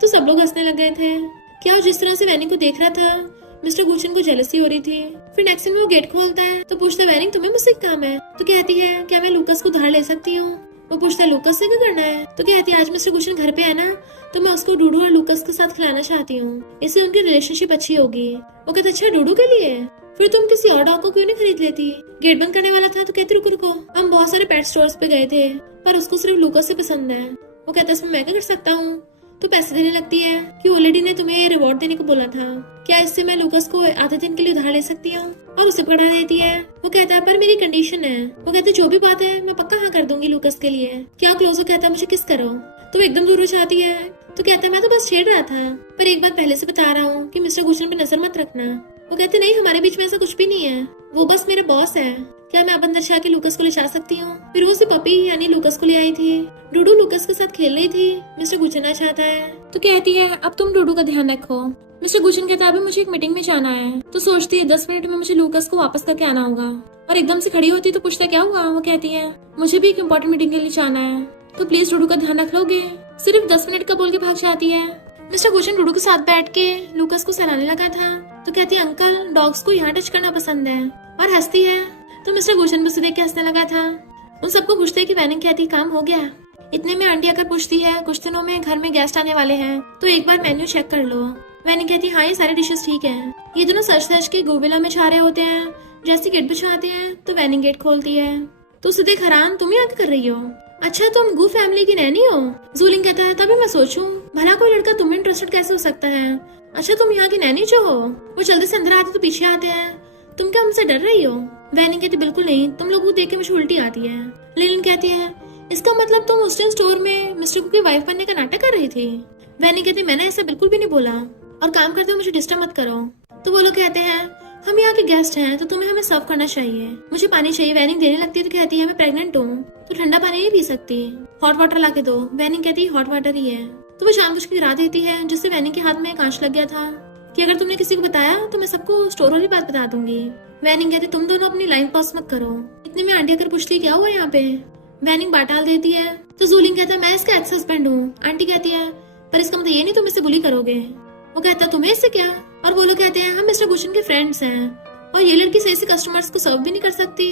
तो सब लोग हंसने लग गए थे। क्या जिस तरह से वैनिंग को देख रहा था मिस्टर गुशन को जेलसी हो रही थी। फिर नेक्स्ट सीन में वो गेट खोलता है तो पूछता है वैनिंग तुम्हें मुझसे काम है। तो कहती है क्या मैं लूकस को उधार ले सकती हूँ। वो पूछता है लूकस से क्या करना है। तो कहती है आज मिस्टर गुशन घर पे है ना तो मैं उसको डूडू और लूकस के साथ खिलाना चाहती हूँ, इससे उनकी रिलेशनशिप अच्छी होगी। वो कहते अच्छा डूडू के लिए, फिर तुम किसी और डॉग को क्यों नहीं खरीद लेती। गेट बंद करने वाला था तो कहती रुको रुको हम बहुत सारे पेट स्टोर्स पे गए थे पर उसको सिर्फ लूकस से पसंद है। वो कहता इसमें मैं क्या कर सकता हूँ। तो पैसे देने लगती है कि ओलेडी ने तुम्हें ये रिवॉर्ड देने को बोला था, क्या इससे मैं लूकस को आधे दिन के लिए उधार ले सकती हूँ? और उसे पकड़ा देती है। वो कहता है पर मेरी कंडीशन है। वो कहते जो भी बात है मैं पक्का हाँ कर दूंगी लूकस के लिए। क्या क्लोजो कहता है मुझे किस करो, तो एकदम दूर हो जाती है। तो कहता है मैं तो बस छेड़ रहा था, पर एक बात पहले से बता रहा हूँ कि मिस्टर गुशन पे नजर मत रखना। वो कहते नहीं हमारे बीच में ऐसा कुछ भी नहीं है, वो बस मेरा बॉस है। क्या मैं अब अंदर से आके लूकस को ले जा सकती हूँ? फिर वो उसे पपी यानी लूकस को ले आई थी। डूडू लूकस के साथ खेल रही थी। मिस्टर गुचन चाहता है तो कहती है अब तुम डूडू का ध्यान रखो। मिस्टर गुचन कहता है अभी मुझे एक मीटिंग में जाना है। तो सोचती है 10 मिनट में मुझे लूकस को वापस करके आना होगा। और एकदम से खड़ी होती है तो पूछता क्या हुआ? वो कहती है मुझे भी एक इम्पोर्टेंट मीटिंग के लिए जाना है, तो प्लीज डूडू का ध्यान रख लोगे? सिर्फ 10 मिनट का बोल के भाग जाती है। मिस्टर गुचन डूडू के साथ बैठ के लूकस को सहलाने लगा था। तो कहती है अंकल डॉग्स को यहाँ टच करना पसंद है, और हंसती है। तो मिस्टर गुशन भी उसे देख के हंसने लगा था। उन सबको पूछते है कि वैनिंग कहती काम हो गया। इतने में आंटी आकर पूछती है कुछ दिनों में घर में गेस्ट आने वाले हैं, तो एक बार मेन्यू चेक कर लो। वैनिंग कहती हाँ ये सारे डिशेस ठीक है। ये दोनों सच के गोविला में छा रहे होते हैं। जैसे गेट बिछाते हैं तो वैनिंग गेट खोलती है। तो उसे देख हैरान तुम यहाँ कर रही हो? अच्छा तुम गू फैमिली की नैनी हो? जूलिंग कहता है तभी मैं सोचूं भला कोई लड़का तुम्हें इंटरेस्टेड कैसे हो सकता है। अच्छा तुम यहाँ की नैनी जो हो? वो जल्दी से अंदर आते तो पीछे आते हैं। तुम क्या हमसे डर रही हो? वैनिंग कहती बिल्कुल नहीं, तुम लोगों को देख के मुझे उल्टी आती है। लिलिन कहती है इसका मतलब तुम उस दिन स्टोर में मिस्टर कू की वाइफ बनने का नाटक कर रही थी? वैनिंग कहती मैंने ऐसा बिल्कुल भी नहीं बोला, और काम करते हुए मुझे डिस्टर्ब मत करो। तो वो लोग कहते हैं हम यहाँ के गेस्ट हैं तो तुम्हें हमें सर्व करना चाहिए, मुझे पानी चाहिए। वैनिंग देने लगती है तो कहती है मैं प्रेग्नेंट हूँ तो ठंडा पानी नहीं पी सकती, हॉट वाटर ला के दो। वैनिंग कहती है हॉट वाटर ही है। तो वो जानबूझ के गिरा देती है, जिससे वैनिंग के हाथ में कांच लग गया था कि अगर तुमने किसी को बताया तो मैं सबको स्टोर वाली बात बता दूंगी। वैनिंग कहती तुम दोनों अपनी लाइन पास मत करो। इतने में आंटी आकर पूछती क्या हुआ यहाँ पे? वैनिंग बात डाल देती है। तो जूलिंग कहता है मैं इसका एक्स हस्बैंड हूँ। आंटी कहती है पर इसका मतलब ये नहीं तुम इसे बुली करोगे। वो कहता है तुम्हें इससे क्या? और वो लोग कहते हैं हम मिस्टर गुशन के फ्रेंड्स हैं, और ये लड़की सही से कस्टमर्स को सर्व भी नहीं कर सकती।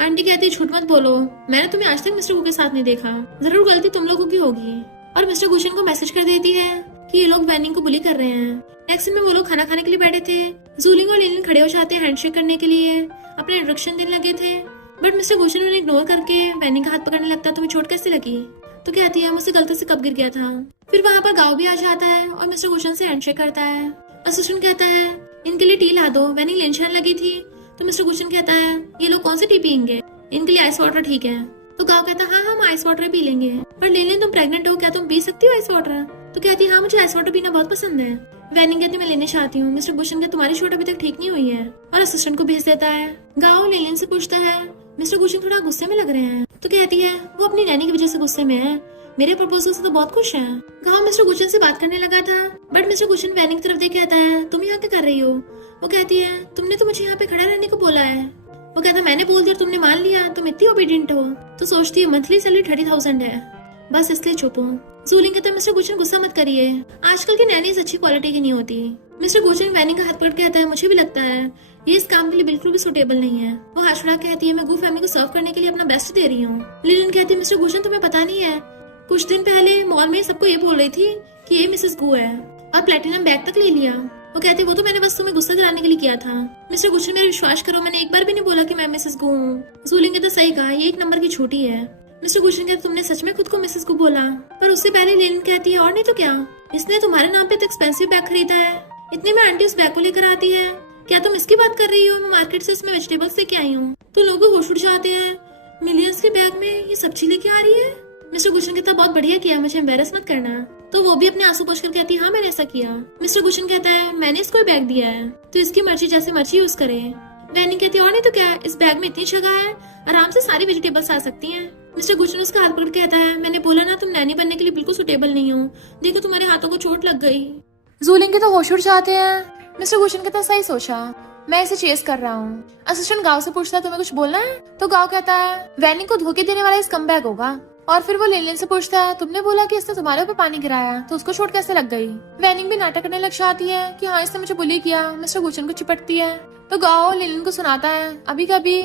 आंटी कहती है झूठ मत बोलो, मैंने तुम्हें आज तक मिस्टर गू के साथ नहीं देखा, जरूर गलती तुम लोगों की होगी। और मिस्टर गुशन को मैसेज कर देती है कि ये लोग वैनिंग को बुली कर रहे हैं। नेक्स्ट में वो लोग खाना खाने के लिए बैठे थे। जूलिंग और लिलिन खड़े हो जाते हैं हैंडशेक करने के लिए, अपने इंट्रोडक्शन देने लगे थे। बट मिस्टर गुशन उन्हें इग्नोर करके वैनिंग का हाथ पकड़ने लगता है। तुम्हें चोट कैसे लगी? तो कहती है मुझसे गलती से कब गिर गया था। फिर वहाँ पर गाँव भी आ जाता है और मिस्टर गुशन से हैंडशेक करता है। असिस्टेंट कहता है इनके लिए टी ला दो। वैनिंग लेंशन लगी थी तो मिस्टर गुशन कहता है ये लोग कौन से टी पियेंगे, इनके लिए आइस वाटर ठीक है। तो गाँव कहता है हाँ हम आइस वाटर पी लेंगे। पर लिलिन तुम प्रेग्नेंट हो, क्या तुम पी सकती हो आइस वाटर? तो कहती है हाँ मुझे आइस वाटर पीना बहुत पसंद है। वैनिंग कहती मैं लेने चाहती हूँ। मिस्टर गुशन कहते तुम्हारी चोट अभी तक ठीक नहीं हुई है, और असिस्टेंट को भेज देता है। गाँव लिलिन से पूछता है मिस्टर गुशन थोड़ा गुस्से में लग रहे हैं। तो कहती है वो अपनी नैनी की वजह से गुस्से में है, मेरे प्रपोजल से तो बहुत खुश है। गाँव मिस्टर गुशन से बात करने लगा था, बट मिस्टर गुशन वैनिंग की तरफ देख कहता है तुम यहाँ क्या कर रही हो? वो कहती है तुमने तो मुझे यहाँ पे खड़ा रहने को बोला है। वो कहता मैंने बोल दिया तुमने मान लिया, तुम इतनी ओबीडियंट हो। तो सोचती है मंथली सैलरी 30,000 है, बस इसलिए चुप हूँ। जूलिंग कहता मिस्टर गुशन गुस्सा मत करिए, आजकल की नैनीज अच्छी क्वालिटी की नहीं होती। मिस्टर गुशन वैनिंग का हाथ पकड़ के कहता है मुझे भी लगता है ये इस काम के लिए बिल्कुल भी सुटेबल नहीं है। वो हाथ छुड़ा कहती है मैं गू फैमिली को सर्व करने के लिए अपना बेस्ट दे रही हूँ। लिलिन कहती है मिस्टर गुशन तुम्हें पता नहीं है, कुछ दिन पहले मॉल में सबको ये बोल रही थी कि ये मिसेस गू है, और प्लेटिनम बैग तक ले लिया। वो कहती है वो तो मैंने बस तुम्हें गुस्सा दिलाने के लिए किया था। मिस्टर गुशन मेरा विश्वास करो, मैंने एक बार भी नहीं बोला कि मैं मिसेस गू हूँ। जूलिंग ने तो सही कहा, ये एक नंबर की झूठी है। मिस्टर गुशन कहते तुमने सच में खुद को मिसेस गू बोला? पर उससे पहले लिलिन कहती है और नहीं तो क्या, इसने तुम्हारे नाम पे तो एक्सपेंसिव बैग खरीदा है। इतने में आंटी उस बैग को लेकर आती है। क्या तुम इसकी बात कर रही हो? मैं मार्केट से इसमें वेजिटेबल्स लेके आई हूँ। तो लोग होश उड़ जाते हैं, मिलियंस के बैग में ये सब्जी लेके आ रही है। मिस्टर गुशन कहता बहुत बढ़िया किया, मुझे एम्बेरस मत करना। तो वो भी अपने आंसू पोंछ कर कहती है हाँ मैंने ऐसा किया। मिस्टर गुशन कहता है मैंने इसको बैग दिया है तो इसकी मर्जी जैसे मर्जी यूज करे। वैनिंग कहती है और नहीं तो क्या, इस बैग में इतनी जगह है, आराम से सारी वेजिटेबल्स आ सकती हैं। मिस्टर गुशन उसका हाथ पकड़ कहता है मैंने बोला ना तुम नैनी बनने के लिए बिल्कुल सुटेबल नहीं हो, देखो तुम्हारे हाथों को चोट लग गई। जूलिंग के तो होश उड़ जाते हैं। मिस्टर गुशन कहता सही सोचा, मैं इसे चेस कर रहा हूँ। असिस्टेंट गाँव से पूछता है तुम्हें कुछ बोलना है? तो गाँव कहता है वैनिंग को धोखे देने वाला इस कम बैग होगा। और फिर वो लिलिन से पूछता है तुमने बोला कि इसने तुम्हारे ऊपर पानी गिराया, तो उसको चोट कैसे लग गई? वैनिंग भी नाटक करने लग जाती है कि हाँ इसने मुझे बुली किया। मिस्टर गुशन को चिपटती है। तो गाँव लिलिन को सुनाता है अभी कभी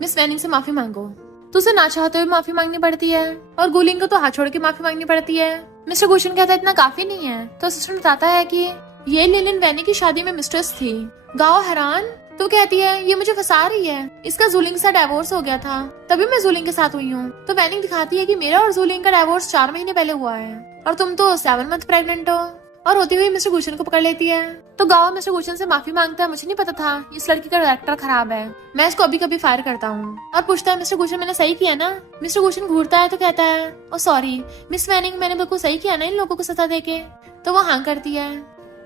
मिस वैनिंग से माफी मांगो। तो उसे ना चाहते हुए माफी मांगनी पड़ती है, और गुलिंग को तो हाथ छोड़ के माफी मांगनी पड़ती है। मिस्टर गुशन कहता है इतना काफी नहीं है। तो असिस्टेंट बताता है कि ये लिलिन वैनिंग की शादी में मिस्ट्रेस थी। गाँव हैरान तो कहती है ये मुझे फंसा रही है, इसका जूलिंग से डिवोर्स हो गया था, तभी मैं जूलिंग के साथ हुई हूँ। तो वैनिंग दिखाती है कि मेरा और जूलिंग का डिवोर्स 4 महीने पहले हुआ है और तुम तो 7 मंथ प्रेग्नेंट हो। और होती हुई मिस्टर गुशन को पकड़ लेती है। तो गाँव मिस्टर गुशन से माफी मांगता है, मुझे नहीं पता था इस लड़की का कैरेक्टर खराब है, मैं इसको अभी कभी फायर करता हूँ। और पूछता है मिस्टर गुशन मैंने सही किया ना। मिस्टर गुशन घूरता है तो कहता है ओ सॉरी मिस वैनिंग, मैंने बिल्कुल सही किया ना इन लोगों को सजा देके। तो वो हाँ करती है।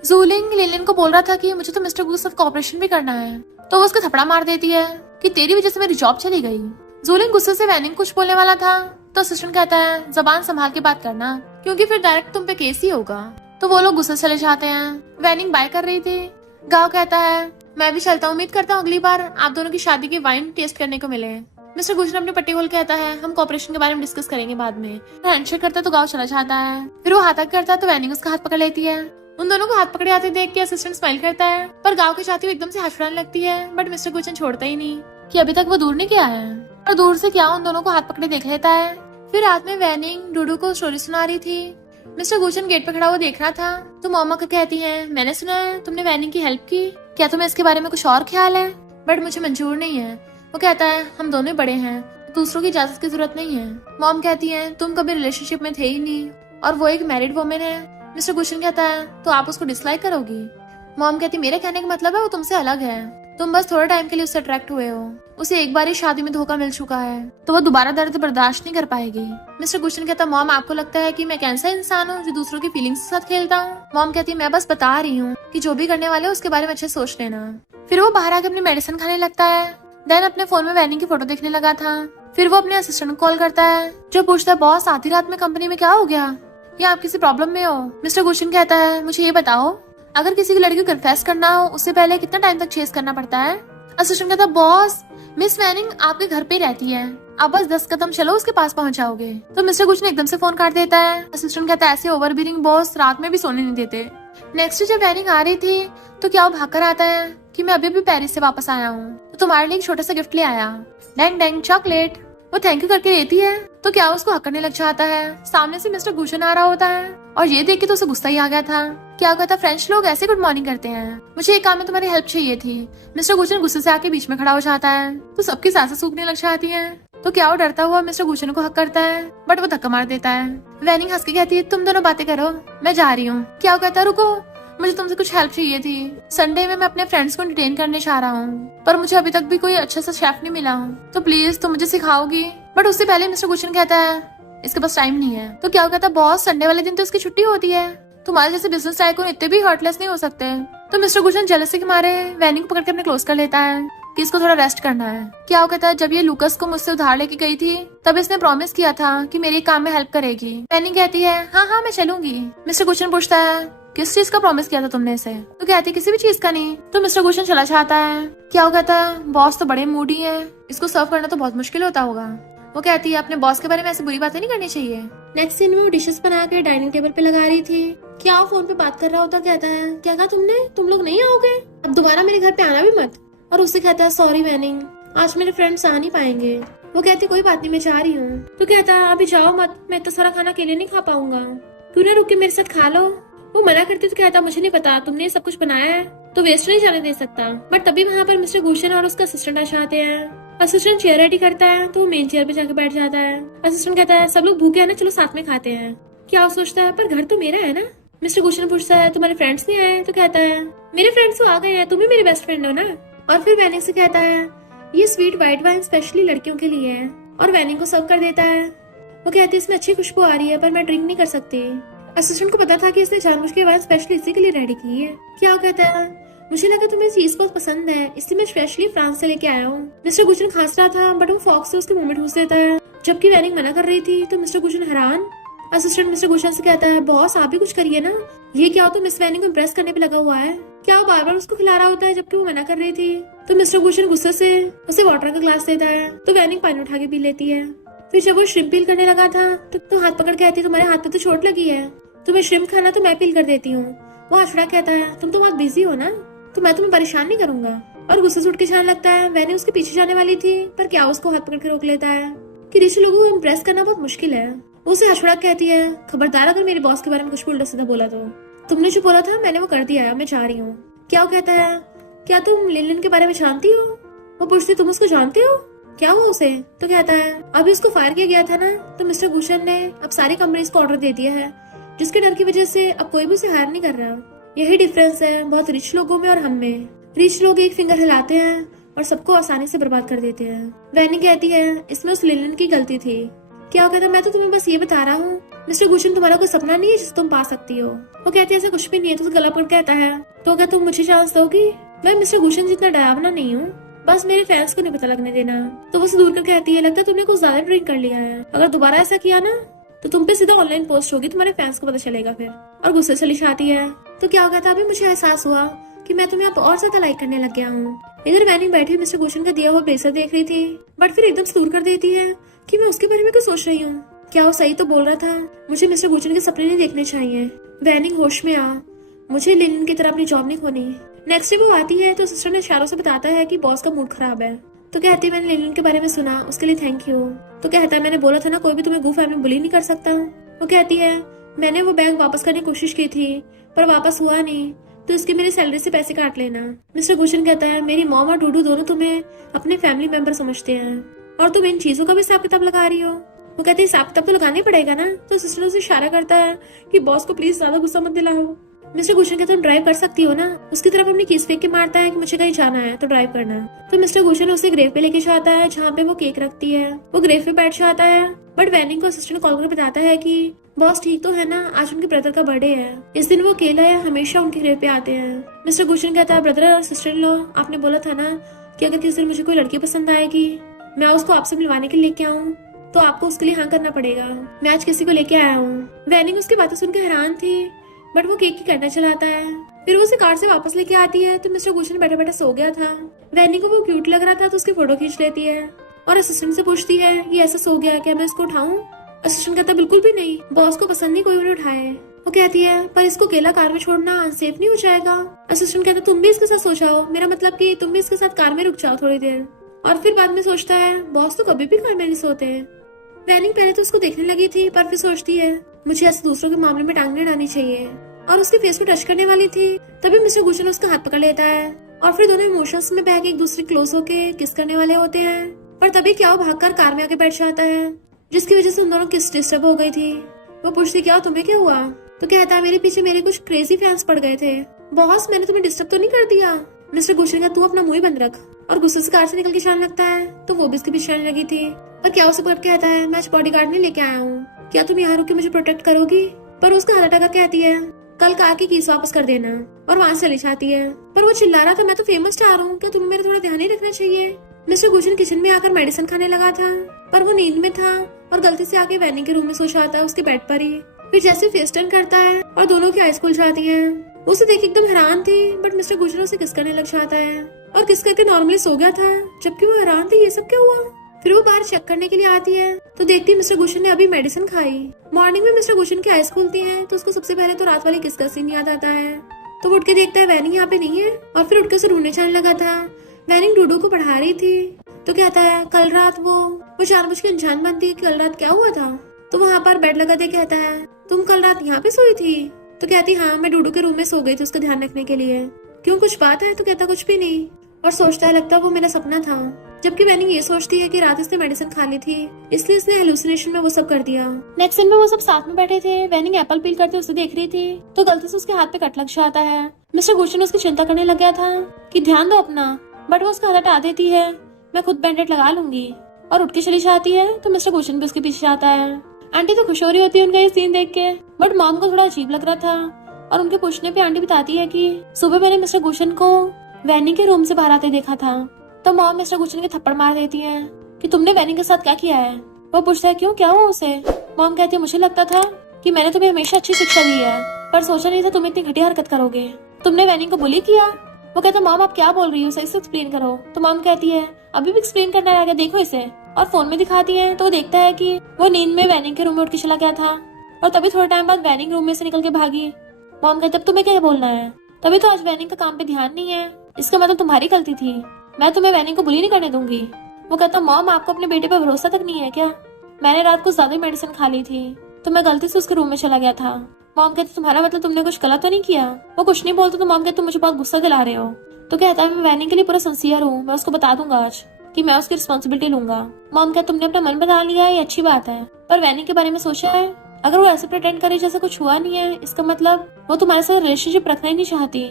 जूलिंग लिलिन को बोल रहा था कि मुझे तो मिस्टर गुशन के साथ कोऑपरेशन भी करना है, तो वो उसको थपड़ा मार देती है कि तेरी वजह से मेरी जॉब चली गई। जूलिंग गुस्से से वैनिंग कुछ बोलने वाला था तो असिस्टेंट कहता है जबान संभाल के बात करना, क्योंकि फिर डायरेक्ट तुम पे केस ही होगा। तो वो लोग गुस्से चले जाते हैं। वैनिंग बाय कर रही थी। गाँव कहता है मैं भी चलता हूँ, उम्मीद करता हूँ अगली बार आप दोनों की शादी की वाइन टेस्ट करने को मिले। मिस्टर गुशन अपनी पट्टी खोल कहता है हम कॉपरेशन के बारे में डिस्कस करेंगे बाद में। हैंडशेक करता है तो गाँव चला जाता है। फिर वो हाथ करता है तो वैनिंग उसका हाथ पकड़ लेती है। उन दोनों को हाथ पकड़े आते देख के असिस्टेंट स्माइल करता है, पर गाँव के चाहती हुई एकदम से हंस लगती है। बट मिस्टर गुशन छोड़ता ही नहीं कि अभी तक वो दूर नहीं गया है, और दूर से क्या उन दोनों को हाथ पकड़े देख लेता है। फिर रात में वैनिंग डूडू को स्टोरी सुना रही थी। मिस्टर गुशन गेट पे खड़ा हुआ देख रहा था तो मम्मा को कहती है मैंने सुना है तुमने वैनिंग की हेल्प की, क्या तुम्हें इसके बारे में कुछ और ख्याल है? बट मुझे मंजूर नहीं है। वो कहता है हम दोनों बड़े हैं, दूसरों की इजाजत की जरूरत नहीं है। मॉम कहती है तुम कभी रिलेशनशिप में थे ही नहीं और वो एक मैरिड वुमेन है। मिस्टर गुशन कहता है तो आप उसको डिसलाइक करोगी? मॉम कहती मेरे कहने का मतलब है वो तुमसे अलग है, तुम बस थोड़ा टाइम के लिए उससे अट्रैक्ट हुए हो, उसे एक बार ही शादी में धोखा मिल चुका है तो वो दोबारा दर्द बर्दाश्त नहीं कर पाएगी। मिस्टर गुशन कहता मॉम आपको लगता है कि मैं कैसा इंसान हूँ जो दूसरों की फीलिंग्स के साथ खेलता हूँ? मॉम कहती है मैं बस बता रही हूँ कि जो भी करने वाले हो उसके बारे में अच्छे सोच लेना। फिर वो बाहर आके अपनी मेडिसिन खाने लगता है। देन अपने फोन में वैनिंग की फोटो देखने लगा था। फिर वो अपने असिस्टेंट को कॉल करता है जो पूछता है बॉस आधी रात में कंपनी में क्या हो गया, या आप किसी प्रॉब्लम में हो? मिस्टर गुशन कहता है मुझे ये बताओ अगर किसी की लड़की को कन्फेस करना हो उससे पहले कितना टाइम तक चेस करना पड़ता है? असिस्टेंट कहता बॉस मिस वैनिंग आपके घर पे ही रहती है, आप बस 10 कदम चलो उसके पास पहुंच जाओगे। तो मिस्टर गुशन एकदम से फोन काट देता है। असिस्टेंट कहता है ऐसे ओवरबीरिंग बॉस रात में भी सोने नहीं देते। नेक्स्ट जब वैनिंग आ रही थी तो क्या वो भागकर आता है कि मैं अभी भी पेरिस से वापस आया हूँ, तो तुम्हारे लिए एक छोटा सा गिफ्ट ले आया, डैंग डैंग चॉकलेट। वो थैंक यू करके देती है तो क्या उसको हक करने लग जाता है। सामने से मिस्टर गुशन आ रहा होता है और ये देख के तो उसे गुस्सा ही आ गया था। क्या कहता फ्रेंच लोग ऐसे गुड मॉर्निंग करते हैं, मुझे एक काम में तुम्हारी हेल्प चाहिए थी। मिस्टर गुशन गुस्से से आके बीच में खड़ा हो जाता है तो सबकी सांसें सूखने लग जाती हैं। तो क्या वो डरता हुआ मिस्टर गुशन को हक करता है बट वो धक्का मार देता है। वैनिंग हंस के कहती है तुम दोनों बातें करो मैं जा रही हूँ। क्या कहता रुको मुझे तुमसे कुछ हेल्प चाहिए थी। संडे में मैं अपने फ्रेंड्स को डिटेन करने जा रहा हूँ पर मुझे अभी तक भी कोई अच्छा सा शेफ नहीं मिला, तो प्लीज तुम मुझे सिखाओगी? बट उससे पहले मिस्टर गुशन कहता है इसके पास टाइम नहीं है। तो क्या कहता बॉस संडे वाले दिन तो उसकी छुट्टी होती है, तुम्हारे जैसे बिजनेस टाइकून इतने भी हार्टलेस नहीं हो सकते। तो मिस्टर गुशन जेलसी के मारे वैनिंग को पकड़ के अपने क्लोज कर लेता है कि इसको थोड़ा रेस्ट करना है। क्या कहता है जब ये लूकस को मुझसे उधार लेके गई थी तब इसने प्रॉमिस किया था कि मेरे काम में हेल्प करेगी। वैनिंग कहती है हाँ हाँ मैं चलूंगी। मिस्टर गुशन पूछता है किस चीज का प्रॉमिस किया था तुमने इसे? तो कहती किसी भी चीज का नहीं। तो मिस्टर गुशन चला जाता है। क्या कहता है बॉस तो बड़े मूडी है, इसको सर्व करना तो बहुत मुश्किल होता होगा। वो कहती है अपने बॉस के बारे में ऐसी बुरी बातें नहीं करनी चाहिए। नेक्स्ट सीन में वो डिशेस बना के डाइनिंग टेबल पे लगा रही थी। क्या फोन पे बात कर रहा होता कहता है क्या कहा तुमने, तुम लोग नहीं आओगे, अब दोबारा मेरे घर पे आना भी मत। और उससे कहता है सॉरी वैनिंग आज मेरे फ्रेंड्स आ नहीं पाएंगे। वो कहती कोई बात नहीं मैं जा रही हूँ। तो कहता है अभी जाओ मत, मैं इतना सारा खाना अकेले नहीं खा पाऊंगा, क्यों ना रुक के मेरे साथ खा लो। वो मना करती तो कहता मुझे नहीं पता, तुमने ये सब कुछ बनाया है तो वेस्ट नहीं जाने दे सकता। बट तभी वहाँ पर मिस्टर गुशन और उसका असिस्टेंट आ जाते हैं। असिस्टेंट चेयर रेडी करता है तो वो मेन चेयर पे जाके बैठ जाता है। असिस्टेंट कहता है सब लोग भूखे हैं ना, चलो साथ में खाते हैं। क्या वो सोचता है पर घर तो मेरा है ना। मिस्टर गुशन पूछता है तुम्हारे फ्रेंड्स नहीं आए? तो कहता है मेरे फ्रेंड्स तो आ गए हैं, तुम ही मेरी बेस्ट फ्रेंड हो ना। और फिर वैनिंग से कहता है ये स्वीट व्हाइट वाइन स्पेशली लड़कियों के लिए है, और वैनिंग को सर्व कर देता है। वो कहती है इसमें अच्छी खुशबू आ रही है पर मैं ड्रिंक नहीं कर सकती। असिस्टेंट को पता था कि इसने जानबूझ के वाइन स्पेशली इसी के लिए रेडी की है। क्या कहता है मुझे लगा तुम्हें चीज बहुत पसंद है इसलिए मैं स्पेशली फ्रांस से लेके आया हूँ। मिस्टर गुशन खांस रहा था बट वो फॉक्स से उसके मुंह में ठूस देता है, जबकि वैनिंग मना कर रही थी। तो मिस्टर गुशन हैरान। असिस्टेंट मिस्टर गुशन से कहता है बॉस आप भी कुछ करिए ना, ये क्या हो तो मिस वैनिंग को इम्प्रेस करने पे लगा हुआ है। क्या वो बार बार उसको खिला रहा होता है जबकि वो मना कर रही थी। तो मिस्टर गुशन गुस्से से उसे वाटर का ग्लास देता है तो वैनिंग पानी उठा के पी लेती है। फिर जब वो श्रिम्प पील करने लगा था तो हाथ पकड़ के कहती है तुम्हारे हाथ पे तो चोट लगी है, तुम्हें श्रिम्प खाना तो मैं पील कर देती हूँ। वो हंसड़ा कहता है तुम तो बहुत बिजी हो ना, तो मैं तुम्हें परेशान नहीं करूंगा। और गुस्से से उठ के जाने लगता है। वैनिंग उसके पीछे जाने वाली थी पर क्या उसको हाथ पकड़ के रोक लेता है कि रिच लोगों को इम्प्रेस करना बहुत मुश्किल है। उसे हंसड़ा कहती है खबरदार अगर मेरे बॉस के बारे में कुछ उल्टा सीधा बोला तो। तुमने जो बोला था मैंने वो कर दिया है, मैं जा रही हूँ। क्या वो कहता है क्या तुम लिनलिन के बारे में जानती हो? वो पूछती तुम उसको जानते हो? क्या हुआ उसे? तो कहता है अभी उसको फायर किया गया था ना, तो मिस्टर गुशन ने अब सारी कंपनीज को ऑर्डर दे दिया है, जिसके डर की वजह से अब कोई भी उसे हायर नहीं कर रहा। यही डिफरेंस है बहुत रिच लोगों में और हम में। रिच लोग एक फिंगर हिलाते हैं और सबको आसानी से बर्बाद कर देते हैं। वैनी कहती है इसमें उस लिनलिन की गलती थी। क्या कहता मैं तो तुम्हें बस ये बता रहा हूँ मिस्टर गुशन, तुम्हारा कोई सपना नहीं है जिसे तुम पा सकती हो। वो कहती है ऐसा कुछ भी नहीं है। तो गला पकड़ कहता है तो क्या तुम मुझे चांस दोगी? मैं मिस्टर गुशन जितना डरावना नहीं हूँ, बस मेरे फैंस को नहीं पता लगने देना। तो वो से दूर कर कहती है लगता है तुमने कुछ ज्यादा ड्रिंक कर लिया है, अगर दोबारा ऐसा किया ना तो तुम पे सीधा ऑनलाइन पोस्ट होगी, तुम्हारे फैंस को पता चलेगा फिर। और गुस्से से लिशाती है। तो क्या कहता अभी मुझे एहसास हुआ कि मैं तुम्हें अब और ज्यादा लाइक करने लग गया हूँ। इधर वैनी बैठी मिस्टर गुशन का दिया हुआ ब्रेसलेट देख रही थी, बट फिर एकदम से दूर कर देती है कि मैं उसके बारे में क्यों सोच रही हूँ। क्या वो सही तो बोल रहा था, मुझे मिस्टर गुशन के सपने नहीं देखने चाहिए। वैनी होश में आ, मुझे लिनलिन की तरह अपनी जॉब नहीं खोनी। नेक्स्ट डे वो आती है तो सिस्टर ने इशारों से बताता है कि बॉस का मूड खराब है। तो कहती है मैंने लिनलिन के बारे में सुना, उसके लिए थैंक यू। तो कहता है मैंने बोला था ना कोई भी तुम्हें गू फैमिली बुली नहीं कर सकता। वो कहती है मैंने वो बैग वापस करने की कोशिश की थी पर वापस हुआ नहीं, तो इसके मेरी सैलरी से पैसे काट लेना। मिस्टर गुशन कहता है मेरी मॉम और डूडू दोनों तुम्हें अपने फैमिली मेंबर समझते हैं और तुम इन चीजों का भी हिसाब किताब लगा रही हो। वो कहते हैं हिसाब किताब तो लगाना ही पड़ेगा ना। तो सिस्टर उसे इशारा करता है कि बॉस को प्लीज ज्यादा गुस्सा मत दिलाओ। मिस्टर गुशन कहते तुम ड्राइव कर सकती हो ना। उसकी तरफ अपनी कीज फेंक के मारता है कि मुझे कहीं जाना है तो ड्राइव करना। तो मिस्टर गुशन उसे ग्रेव पे लेके जाता है जहाँ पे वो केक रखती है। वो ग्रेव पे बैठ जाता है, बट वैनिंग को असिस्टेंट कॉल करके बताता है कि बॉस ठीक तो है ना, आज उनके ब्रदर का बर्थडे है, इस दिन वो अकेला है, हमेशा उनके ग्रेव पे आते हैं। मिस्टर गुशन कहता है ब्रदर और सिस्टर इन लॉ, आपने बोला था ना कि अगर किसी दिन मुझे कोई लड़की पसंद आएगी मैं उसको आपसे मिलवाने के लिए लेके आऊँ, तो आपको उसके लिए हाँ करना पड़ेगा। मैं आज किसी को लेके आया हूँ। वैनिंग उसकी बातें सुनकर हैरान थी, बट वो केक की करना चलाता है। फिर वो उसे कार से वापस लेके आती है तो मिस्टर गुशन बैठा बैठा सो गया था। वैनिंग को वो क्यूट लग रहा था तो उसकी फोटो खींच लेती है और असिस्टेंट से पूछती है ये ऐसा सो गया, क्या मैं इसको उठाऊं? असिस्टेंट कहता बिल्कुल भी नहीं, बॉस को पसंद नहीं कोई उन्हें उठाए। वो कहती है पर इसको अकेला कार में छोड़ना अनसेफ नहीं हो जाएगा? असिस्टेंट कहता तुम भी इसके साथ सो जाओ, मेरा मतलब कि तुम भी इसके साथ कार में रुक जाओ थोड़ी देर। और फिर बाद में सोचता है बॉस तो कभी भी कार में नहीं सोते। वैनिंग पहले तो उसको देखने लगी थी पर फिर सोचती है मुझे ऐसे दूसरों के मामले में टांग नहीं डालनी चाहिए, और उसके फेस पे टच करने वाली थी तभी मिस्टर गुशन उसका हाथ पकड़ लेता है और फिर दोनों इमोशंस में बह के एक दूसरे क्लोज होके किस करने वाले होते हैं। पर तभी क्या वो भागकर कार में आके बैठ जाता है, जिसकी वजह से उन दोनों किस डिस्टर्ब हो गई थी। वो पूछती क्या तुम्हें क्या हुआ? तो कहता है मेरे पीछे मेरे कुछ क्रेजी फैंस पड़ गए थे। बॉस मैंने तुम्हें डिस्टर्ब तो नहीं कर दिया? मिस्टर गुशन का तू अपना मुंह बंद रख, और गुस्से से कार से निकल के जाने लगता है। तो वो भी इसके पीछे आने लगी थी, पर क्या उसे पकड़ के कहता है मैं आज बॉडीगार्ड नहीं लेके आया हूँ, क्या तुम यहाँ रुक के मुझे प्रोटेक्ट करोगी? पर उसका हाथ हटा कर कहती है कल कार की कीज वापस कर देना, और वहाँ से चली जाती है। पर वो चिल्ला रहा था मैं तो फेमस स्टार हूँ, क्या तुम्हें मेरा थोड़ा ध्यान ही रखना चाहिए? मिस्टर गुशन किचन में आकर मेडिसिन खाने लगा था, पर वो नींद में था और गलती से आके वैनिंग के रूम में सो जाता है उसके बेड पर ही। फिर जैसे फेस टर्न करता है और दोनों की आईज खुल जाती हैं। उसे देख एकदम हैरान थी, बट मिस्टर गुशन उसे किस करने लग जाता है और किस करके नॉर्मली सो गया था, जबकि वो हैरान थी ये सब क्या हुआ। फिर वो बाहर चेक करने के लिए आती है तो देखती है मिस्टर गुशन ने अभी मेडिसिन खाई। मॉर्निंग में मिस्टर गुशन की आईज खुलती हैं तो उसको सबसे पहले तो रात वाली किस का सीन याद आता है। तो वो उठ के देखता है वैनिंग यहाँ पे नहीं है, और फिर उठ के उसे ढूंढने जाने लगा था। वैनिंग डूडू को पढ़ा रही थी तो कहता है कल रात वो जानबूझ के अनजान बनती है कि कल रात क्या हुआ था। तो वहाँ पर बेड लगा दे कहता है तुम कल रात यहाँ पे सोई थी? तो कहती हाँ मैं डूडू के रूम में सो गई थी उसका ध्यान रखने के लिए। क्यों कुछ बात है? तो कहता कुछ भी नहीं, और सोचता है लगता वो मेरा सपना था। जबकि वैनिंग ये सोचती है कि रात इसने मेडिसिन खा ली थी इसलिए इसने हेलुसिनेशन में वो सब कर दिया। नेक्स्ट सीन में वो सब साथ में बैठे थे। वैनिंग एप्पल पील करते उसे देख रही थी तो गलती से उसके हाथ पे कट लग जाता है। मिस्टर गुशन उसकी चिंता करने लग गया था कि ध्यान दो अपना, बट वो उसका हाथ हटा देती है मैं खुद बैंडेड लगा लूंगी, और उठ के चली जाती है। तो मिस्टर गुशन भी उसके पीछे आता है। आंटी तो खुश हो रही होती है उनका ये सीन देख के, बट मॉम को थोड़ा अजीब लग रहा था, और उनके पूछने पे आंटी बताती है कि सुबह मैंने मिस्टर गुशन को वैनिंग के रूम से बाहर आते देखा था। तो मॉम मिस्टर गुशन के थप्पड़ मार देती है कि तुमने वैनिंग के साथ क्या किया है। वो पूछता है क्यों क्या हुआ उसे? मॉम कहती है मुझे लगता था कि मैंने तुम्हें हमेशा अच्छी शिक्षा दी है, पर सोचा नहीं था तुम इतनी घटिया हरकत करोगे। तुमने वैनिंग को बुली किया? वो कहता मॉम आप क्या बोल रही हो, सही से एक्सप्लेन करो। तो मॉम कहती है अभी भी एक्सप्लेन करना रहेगा, देखो इसे, और फोन में दिखाती है तो वो देखता है कि वो नींद में वैनिंग के रूम में उठ के चला गया था, और तभी थोड़े टाइम बाद वैनिंग रूम में से निकल के भागी। मॉम कहती अब तुम्हें क्या बोलना है? तभी तो आज वैनिंग का काम पे ध्यान नहीं है, इसका मतलब तुम्हारी गलती थी, मैं तुम्हें वैनिंग को बुली नहीं करने दूंगी। वो कहता मॉम आपको अपने बेटे पे भरोसा तक नहीं है क्या? मैंने रात को ज्यादा मेडिसिन खा ली थी तो मैं गलती से उसके रूम में चला गया था। मॉम कहती तुम्हारा मतलब तुमने कुछ गलत तो नहीं किया? वो कुछ नहीं बोलता तो मॉम कहती तुम मुझे बहुत गुस्सा दिला रहे हो। तो कहता है मैं वैनिंग के लिए पूरा सिंसियर हूँ, मैं उसको बता दूंगा आज कि मैं उसकी रिस्पॉन्सिबिलिटी लूंगा। मॉम कहती तुमने अपना मन बना लिया है, ये अच्छी बात है, पर वैनिंग के बारे में सोचा है? अगर वो ऐसे प्रिटेंड करे जैसे कुछ हुआ नहीं है, इसका मतलब वो तुम्हारे साथ रिलेशनशिप रखना ही नहीं चाहती।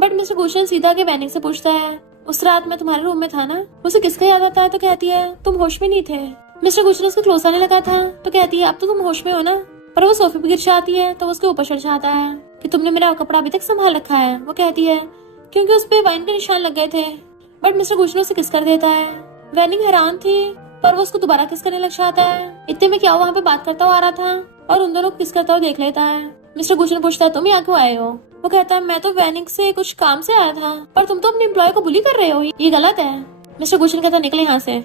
बट मिस्टर गुशन सीधा के वैनिंग से पूछता है उस रात मैं तुम्हारे रूम में था ना, उसे किसका याद आता है? तो कहती है तुम होश में नहीं थे। मिस्टर गुशन उसको क्लोज आने लगा था तो कहती है अब तो तुम होश में हो ना, पर वो सोफे पे गिर जाती है तो उसके ऊपर चढ़ जाता है कि तुमने मेरा कपड़ा अभी तक संभाल रखा है। वो कहती है क्योंकि उस पे वाइन के निशान लग गए थे। बट मिस्टर गुशन उसे किस कर देता है। वैनिंग हैरान थी पर वो उसको दोबारा किस करने लग जाता है। इतने में क्या वहाँ पे बात करता हुआ आ रहा था और उन दोनों को किस करता हुआ देख लेता है। मिस्टर गुशन पूछता है तुम यहाँ क्यों आए हो? वो कहता है मैं तो वैनिंग से कुछ काम से आया था, पर तुम तो अपने एम्प्लॉय को बुली कर रहे हो, ये गलत है। मिस्टर गुशन कहता निकले यहाँ से।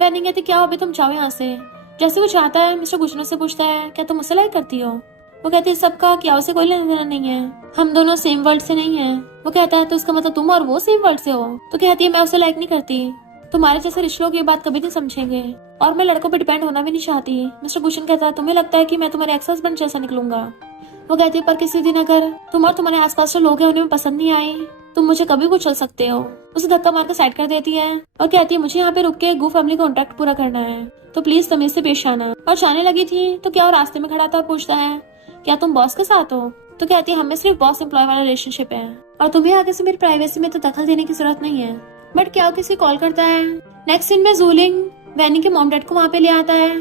वैनिंग कहती क्या हो अभी तुम जाओ यहाँ से। जैसे वो चाहता है मिस्टर गुशन से पूछता है क्या तुम मुझसे लाइक करती हो? वो कहती है सबका क्या उसे कोई लेना देना नहीं है, हम दोनों सेम वर्ल्ड से नहीं है। वो कहता है तो इसका मतलब तुम और वो सेम वर्ल्ड से हो? तो कहती है मैं उसे लाइक नहीं करती, तुम्हारे जैसे रिश्ते लोग ये बात कभी नहीं समझेंगे और मैं लड़कों पे डिपेंड होना भी नहीं चाहती। मिस्टर गुशन कहता है तुम्हें लगता है कि मैं तुम्हारे एक्स हस्बैंड जैसा निकलूंगा? वो कहती है पर किसी दिन अगर तुम और तुम्हारे आसपास जो लोग हैं उन्हें पसंद नहीं आए, तुम मुझे कभी कुछ चल सकते हो। उसे धक्का मारकर साइड कर देती है और कहती है मुझे यहाँ पे रुक के गू फैमिली का कॉन्ट्रैक्ट पूरा करना है, तो प्लीज तमीज से पेश आना। और जाने लगी थी तो क्या वो रास्ते में खड़ा था, पूछता है क्या तुम बॉस के साथ हो? तो कहती है हमें सिर्फ बॉस एम्प्लॉय वाला रिलेशनशिप है और तुम्हें आगे से मेरी प्राइवेसी में तो दखल देने की जरूरत नहीं है। बट क्या किसी कॉल करता है। नेक्स्ट सीन में जूलिंग वैनी के मॉम डैड को वहाँ पे ले आता है।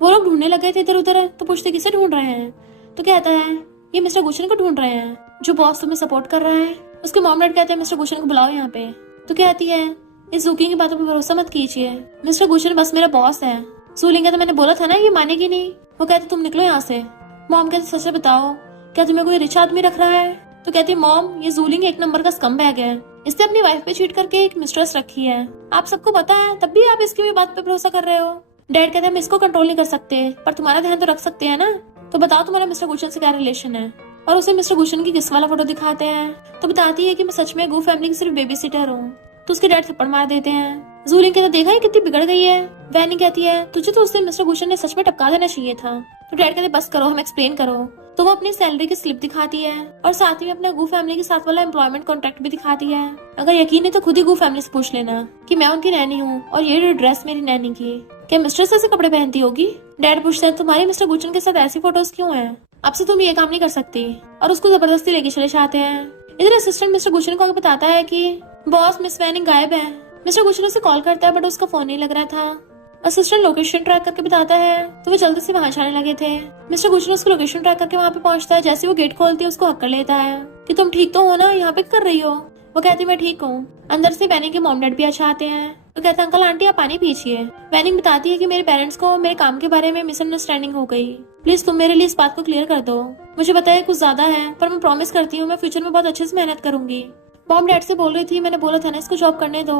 वो लोग ढूंढने लगे थे इधर उधर तो पूछते किसे ढूंढ रहे हैं? तो कहता है ये मिस्टर गुशन को ढूंढ रहे हैं जो बॉस तुम्हें सपोर्ट कर रहा है। उसके मॉम डैड कहते हैं मिस्टर गुशन को बुलाओ यहाँ पे। तो कहती है इस जूकिंग की बातों पर भरोसा मत कीजिए, मिस्टर गुशन बस मेरा बॉस है। जूलिंग कहता मैंने बोला था ना ये मानेगी नहीं। वो कहते तुम निकलो यहाँ से। मॉम कहते सच बताओ क्या तुम्हें कोई रिच आदमी रख रहा है? तो कहती मॉम ये जूलिंग एक नंबर का स्कम बैग है, इसने अपनी वाइफ पे चीट करके एक मिस्ट्रेस रखी है, आप सबको पता है तब भी आप इसकी बात पे भरोसा कर रहे हो। डैड कहते हैं हम इसको कंट्रोल नहीं कर सकते पर तुम्हारा ध्यान तो रख सकते हैं ना, तो बताओ तुम्हारा मिस्टर गुशन से क्या रिलेशन है। और उसे मिस्टर गुशन की किस वाला फोटो दिखाते हैं तो बताती है कि मैं सच में गू फैमिली की सिर्फ बेबी सिटर हूँ। तो उसके डैड थप्पड़ मार देते हैं। जूलिंग कहता देखा है कितनी बिगड़ गई है। वैनी कहती है तुझे तो उस दिन मिस्टर गुशन ने सच में टपका देना चाहिए था। तो डैड कहते बस करो हम एक्सप्लेन करो। तो वो अपनी सैलरी की स्लिप दिखाती है और साथ ही में अपने गू फैमिली के साथ वाला एम्प्लॉयमेंट कॉन्ट्रैक्ट भी दिखाती है। अगर यकीन है तो खुद ही गू फैमिली से पूछ लेना कि मैं उनकी नैनी हूँ और ये ड्रेस मेरी नैनी की, क्या मिस्ट्रेस ऐसे कपड़े पहनती होगी? डैड पूछते हैं तुम्हारी मिस्टर गुशन के साथ ऐसी फोटोज क्यों हैं? अब से तुम ये काम नहीं कर सकती और उसको जबरदस्ती लेके चले जाते हैं। इधर असिस्टेंट मिस्टर गुशन को बताता है कि बॉस मिस वैनिंग गायब है। मिस्टर गुशन उसे कॉल करता है बट उसका फोन नहीं लग रहा था। असिस्टेंट लोकेशन ट्रैक करके बताता है तो वो जल्दी से वहां जाने लगे थे। मिस्टर गुशन उसको लोकेशन ट्रैक करके वहां पे पहुंचता है। जैसे वो गेट खोलती है उसको हक कर लेता है कि तुम ठीक तो हो ना, यहाँ पे कर रही हो? वो कहती मैं ठीक हूँ। अंदर से वैनिंग के मॉम डैड भी अच्छा आते हैं। तो कहता अंकल आंटी आप पानी पीजिए। वैनिंग बताती है कि मेरे पेरेंट्स को मेरे काम के बारे में मिसअंडरस्टैंडिंग हो गई, प्लीज तुम मेरे लिए इस बात को क्लियर कर दो। मुझे पता है कुछ ज्यादा है पर मैं प्रॉमिस करती हूँ मैं फ्यूचर में बहुत अच्छे से मेहनत करूंगी। मॉम डैड से बोल रही थी मैंने बोला था ना इसको जॉब करने दो।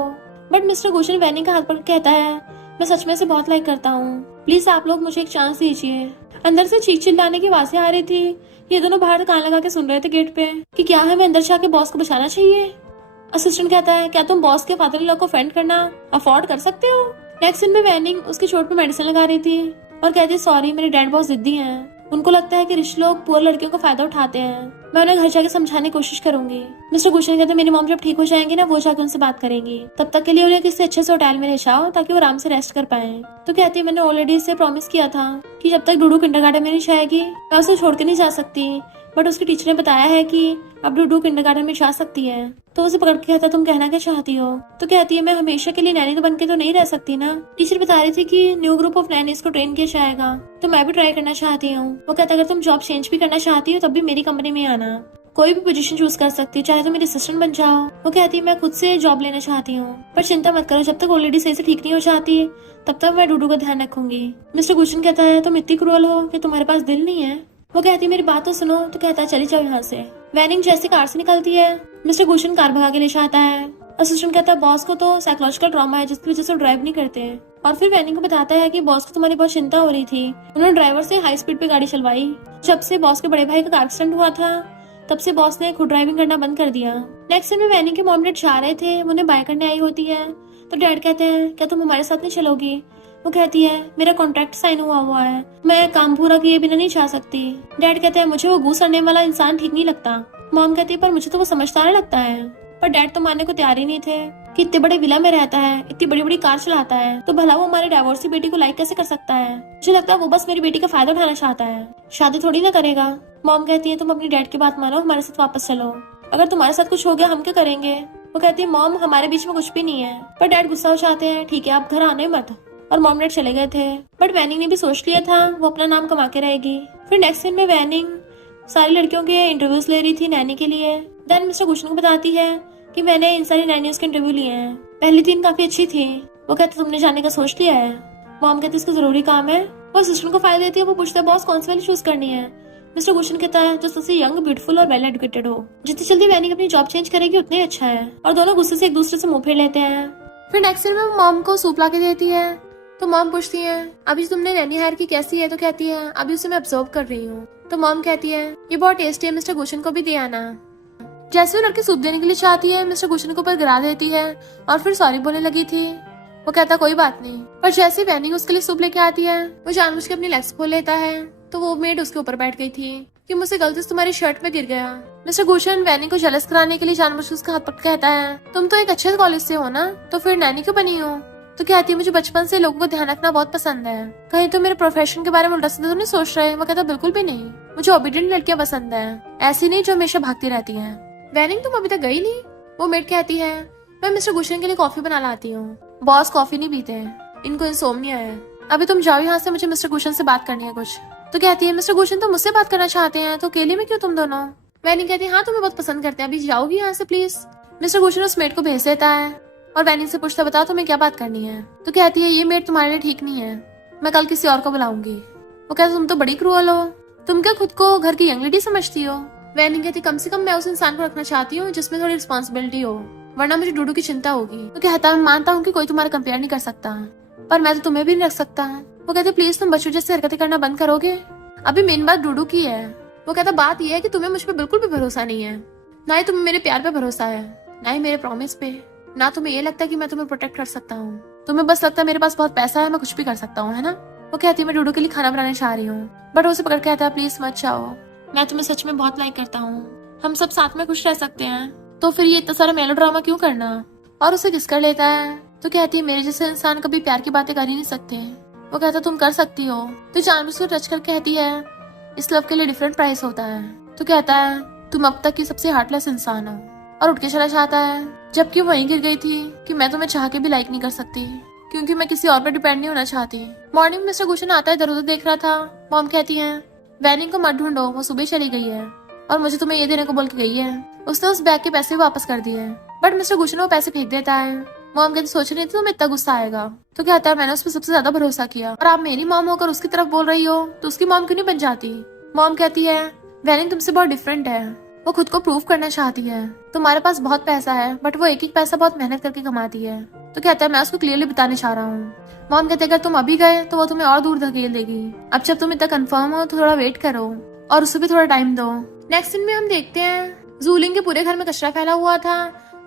बट मिस्टर गुशन वैनिंग का हाथ पकड़ कहता है मैं सच में से बहुत लाइक करता हूँ, प्लीज आप लोग मुझे एक चांस दीजिए। अंदर से चीख चिल्लाने की आवाजें आ रही थी। ये दोनों बाहर कान लगा के सुन रहे थे गेट पे कि क्या है, मैं अंदर जाके बॉस को बचाना चाहिए। असिस्टेंट कहता है क्या तुम बॉस के फादर इन लॉ को फेंड करना अफोर्ड कर सकते हो? नेक्स्ट सीन में वैनिंग उसकी चोट पे मेडिसिन लगा रही थी और कहती सॉरी मेरे डैड बहुत जिद्दी हैं, उनको लगता है कि रिच लोग पुअर लड़कियों का फायदा उठाते हैं, मैं उन्हें घर जाके समझाने की कोशिश करूंगी। मिस्टर गुशन कहते मेरी मॉम जब ठीक हो जाएंगी ना वो जाके उनसे बात करेंगी, तब तक के लिए उन्हें किसी अच्छे से होटल में ले जाओ ताकि वो आराम से रेस्ट कर पाए। तो कहती है मैंने ऑलरेडी इसे प्रॉमिस किया था कि जब तक डूडू किंडरगार्टन में नहीं जाएगी मैं उसे छोड़ के नहीं जा सकती, बट उसकी टीचर ने बताया है कि अब डूडू किंडरगार्टन में जा सकती है। तो उसे पकड़ के कहता तुम कहना क्या चाहती हो? तो कहती है मैं हमेशा के लिए नैनी तो बनके तो नहीं रह सकती ना। टीचर बता रही थी कि न्यू ग्रुप ऑफ नैनीज को ट्रेन किया जाएगा तो मैं भी ट्राई करना चाहती हूँ। वो कहता अगर तुम जॉब चेंज भी करना चाहती हो तब भी मेरी कंपनी में आना, कोई भी पोजीशन चूज कर सकती, चाहे तो मेरी असिस्टेंट बन जाओ। वो कहती है मैं खुद से जॉब लेना चाहती हूँ पर चिंता मत करो, जब तक ऑलरेडी सही से ठीक नहीं हो जाती तब तक मैं डूडू का ध्यान रखूंगी। मिस्टर गुशन कहता है तुम इतनी क्रूअल हो कि तुम्हारे पास दिल नहीं है। वो कहती मेरी बात तो सुनो। तो कहता है चली जाओ यहाँ से। वैनिंग जैसे कार से निकलती है मिस्टर गुशन कार भगा के ले जाता है। असिस्टेंट कहता है बॉस को तो साइकोलॉजिकल ट्रॉमा है जिसकी वजह से ड्राइव नहीं करते। और फिर वैनिंग को बताता है कि बॉस को तुम्हारी बहुत चिंता हो रही थी, उन्होंने ड्राइवर से हाई स्पीड पे गाड़ी चलवाई। जब से बॉस के बड़े भाई का कार एक्सीडेंट हुआ था तब से बॉस ने खुद ड्राइविंग करना बंद कर दिया। नेक्स्ट टाइम में वैनिंग के मॉम डैड जा रहे थे, उन्हें बाय करने आई होती है। तो डैड कहते हैं क्या तुम हमारे साथ नहीं चलोगी? वो कहती है मेरा कॉन्ट्रैक्ट साइन हुआ है, मैं काम पूरा किए बिना नहीं जा सकती। डैड कहते हैं मुझे वो घूस करने वाला इंसान ठीक नहीं लगता। मॉम कहती है पर मुझे तो वो समझदार लगता है। पर डैड तो मानने को तैयार ही नहीं थे कि इतने बड़े विला में रहता है, इतनी बड़ी बड़ी कार चलाता है, तो भला वो हमारे डाइवोर्सी बेटी को लाइक कैसे कर सकता है। मुझे लगता है वो बस मेरी बेटी का फायदा उठाना चाहता है, शादी थोड़ी ना करेगा। मॉम कहती है तुम अपनी डैड की बात मानो, हमारे साथ वापस चलो, अगर तुम्हारे साथ कुछ हो गया हम क्या करेंगे। वो कहती है मॉम हमारे बीच में कुछ भी नहीं है। पर डैड गुस्सा हो जाते हैं, ठीक है आप घर आने मत। और मॉम डैड चले गए थे। बट वैनिंग ने भी सोच लिया था वो अपना नाम कमा के रहेगी। फिर नेक्स्ट सीन में वैनिंग सारी लड़कियों के इंटरव्यूज ले रही थी नैनी के लिए। देन मिस्टर गुशन को बताती है कि मैंने इन सारी नैनियों के इंटरव्यू लिए हैं, पहली 3 काफी अच्छी थी। वो कहते तुमने जाने का सोच लिया है। मॉम कहती इसका जरूरी काम है। वो असिस्टेंट को फाइल देती है, वो पूछता है बॉस कौन सी वाली चूज करनी है। मिस्टर गुशन कहता है जो सबसे यंग ब्यूटीफुल और वेल एजुकेटेड हो। जितनी जल्दी वैनिंग अपनी जॉब चेंज करेगी उतना ही अच्छा है। और दोनों गुस्से से एक दूसरे से मुंह फेर लेते हैं। फिर नेक्स्ट सीन में मॉम को सूप ला के देती है, तो मॉम पूछती है अभी तुमने नैनी हायर की कैसी है। तो कहती है अभी उसे मैं ऑब्जर्व कर रही हूँ। तो मॉम कहती है ये बहुत टेस्टी है, मिस्टर गुशन को भी दे आना। जैसे वो लड़की सूप देने के लिए चाहती है मिस्टर गुशन को ऊपर गिरा देती है और फिर सॉरी बोलने लगी थी। वो कहता कोई बात नहीं। पर जैसे वैनिंग उसके लिए सूप लेके आती है वो जानबूझ के अपनी लेग्स खोल लेता है, तो वो मेड उसके ऊपर बैठ गई थी कि मुझसे गलती से तुम्हारी शर्ट में गिर गया। मिस्टर गुशन वैनिंग को जलस कराने के लिए जानबूझ उसका हाथ पकड़ कहता है तुम तो एक अच्छे कॉलेज से हो ना, तो फिर नैनी क्यों बनी हो। तो कहती है मुझे बचपन से लोगों को ध्यान रखना बहुत पसंद है, कहीं तो मेरे प्रोफेशन के बारे में उल्टा सीधा तो नहीं सोच रहे। वो कहता बिल्कुल भी नहीं, मुझे ओबीडिएंट लड़कियां पसंद है, ऐसी नहीं जो हमेशा भागती रहती है। वैनिंग तुम अभी तक गई नहीं। वो मेड कहती है मैं मिस्टर गुशन के लिए कॉफी बना लाती हूँ। बॉस कॉफी नहीं पीते, इनको इंसोम्निया है। अभी तुम जाओ यहाँ से, मुझे मिस्टर गुशन से बात करनी है कुछ। तो कहती है मिस्टर गुशन तो मुझसे बात करना चाहते हैं, तो अकेले में क्यों तुम दोनों। वैनिंग कहती है हाँ तुम्हें बहुत पसंद करते हैं, अभी जाओगी यहाँ से प्लीज। मिस्टर गुशन उस मेड को भेज देता है और वैनिंग से पूछता बताओ तुम्हें क्या बात करनी है। तो कहती है ये मेड तुम्हारे लिए ठीक नहीं है, मैं कल किसी और को बुलाऊंगी। वो कहता तुम तो बड़ी क्रूअल हो, तुम क्या खुद को घर की यंग लेडी समझती हो। वैनिंग कहती कम से कम मैं उस इंसान को रखना चाहती हूँ जिसमें थोड़ी रिस्पॉन्सिबिलिटी हो, वरना मुझे डूडू की चिंता होगी। तो कहता मैं मानता हूँ कि कोई तुम्हारा कंपेयर नहीं कर सकता, पर मैं तो तुम्हें भी नहीं रख सकता। वो कहते प्लीज तुम बच्चों जैसे हरकतें करना बंद करोगे। अभी मेन बात डूडू की है। वो कहता बात यह है कि तुम्हें मुझ पर बिल्कुल भी भरोसा नहीं है, ना ही तुम्हें मेरे प्यार पे भरोसा है, ना ही मेरे प्रॉमिस पे, ना तुम्हें ये लगता है कि मैं तुम्हें प्रोटेक्ट कर सकता हूँ। तुम्हें बस लगता है मेरे पास बहुत पैसा है, मैं कुछ भी कर सकता हूँ, है ना। वो कहती है मैं डूडू के लिए खाना बनाने चाह रही हूँ, बट उसे पकड़ कहता है प्लीज मत जाओ, मैं तुम्हें सच में बहुत लाइक करता हूँ, हम सब साथ में खुश रह सकते हैं, तो फिर ये इतना सारा मेलोड्रामा क्यों करना। और उसे किस कर लेता है। तो कहती है मेरे जैसे इंसान कभी प्यार की बातें कर ही नहीं सकते। वो कहता तुम कर सकती हो। तो जानबूझ को टच कर कहती है इस लव के लिए डिफरेंट प्राइस होता है। तो कहता है तुम अब तक की सबसे हार्टलेस इंसान हो, और उठ के चला जाता है। जबकि वो वहीं गिर गई थी कि मैं तुम्हें चाह के भी लाइक नहीं कर सकती, क्योंकि मैं किसी और पर डिपेंड नहीं होना चाहती। मॉर्निंग में मिस्टर गुशन आता है, इधर उधर देख रहा था। मॉम कहती है वैनिंग को मत ढूंढो, वो सुबह चली गई है और मुझे तुम्हें ये देने को बोल के गई है। उसने उस बैग के पैसे वापस कर दिए, बट मिस्टर गुशन वो पैसे फेंक देता है। मॉम कहती सोच रही थी तुम्हें इतना गुस्सा आएगा। तो कहता है मैंने उस पर सबसे ज्यादा भरोसा किया, और आप मेरी मॉम होकर उसकी तरफ बोल रही हो, तो उसकी मॉम क्यों नहीं बन जाती। मॉम कहती है वैनिंग तुमसे बहुत डिफरेंट है, वो खुद को प्रूव करना चाहती है। तुम्हारे पास बहुत पैसा है, बट वो एक एक पैसा बहुत मेहनत करके कमाती है। तो कहता है मैं उसको क्लियरली बताने चाह रहा हूँ। मॉम कहते अगर तुम अभी गए तो वो तुम्हें और दूर धकेल देगी, अब जब तुम इतना कंफर्म हो तो थोड़ा वेट करो और उसे भी थोड़ा टाइम दो। नेक्स्ट सीन में हम देखते हैं जूलिंग के पूरे घर में कचरा फैला हुआ था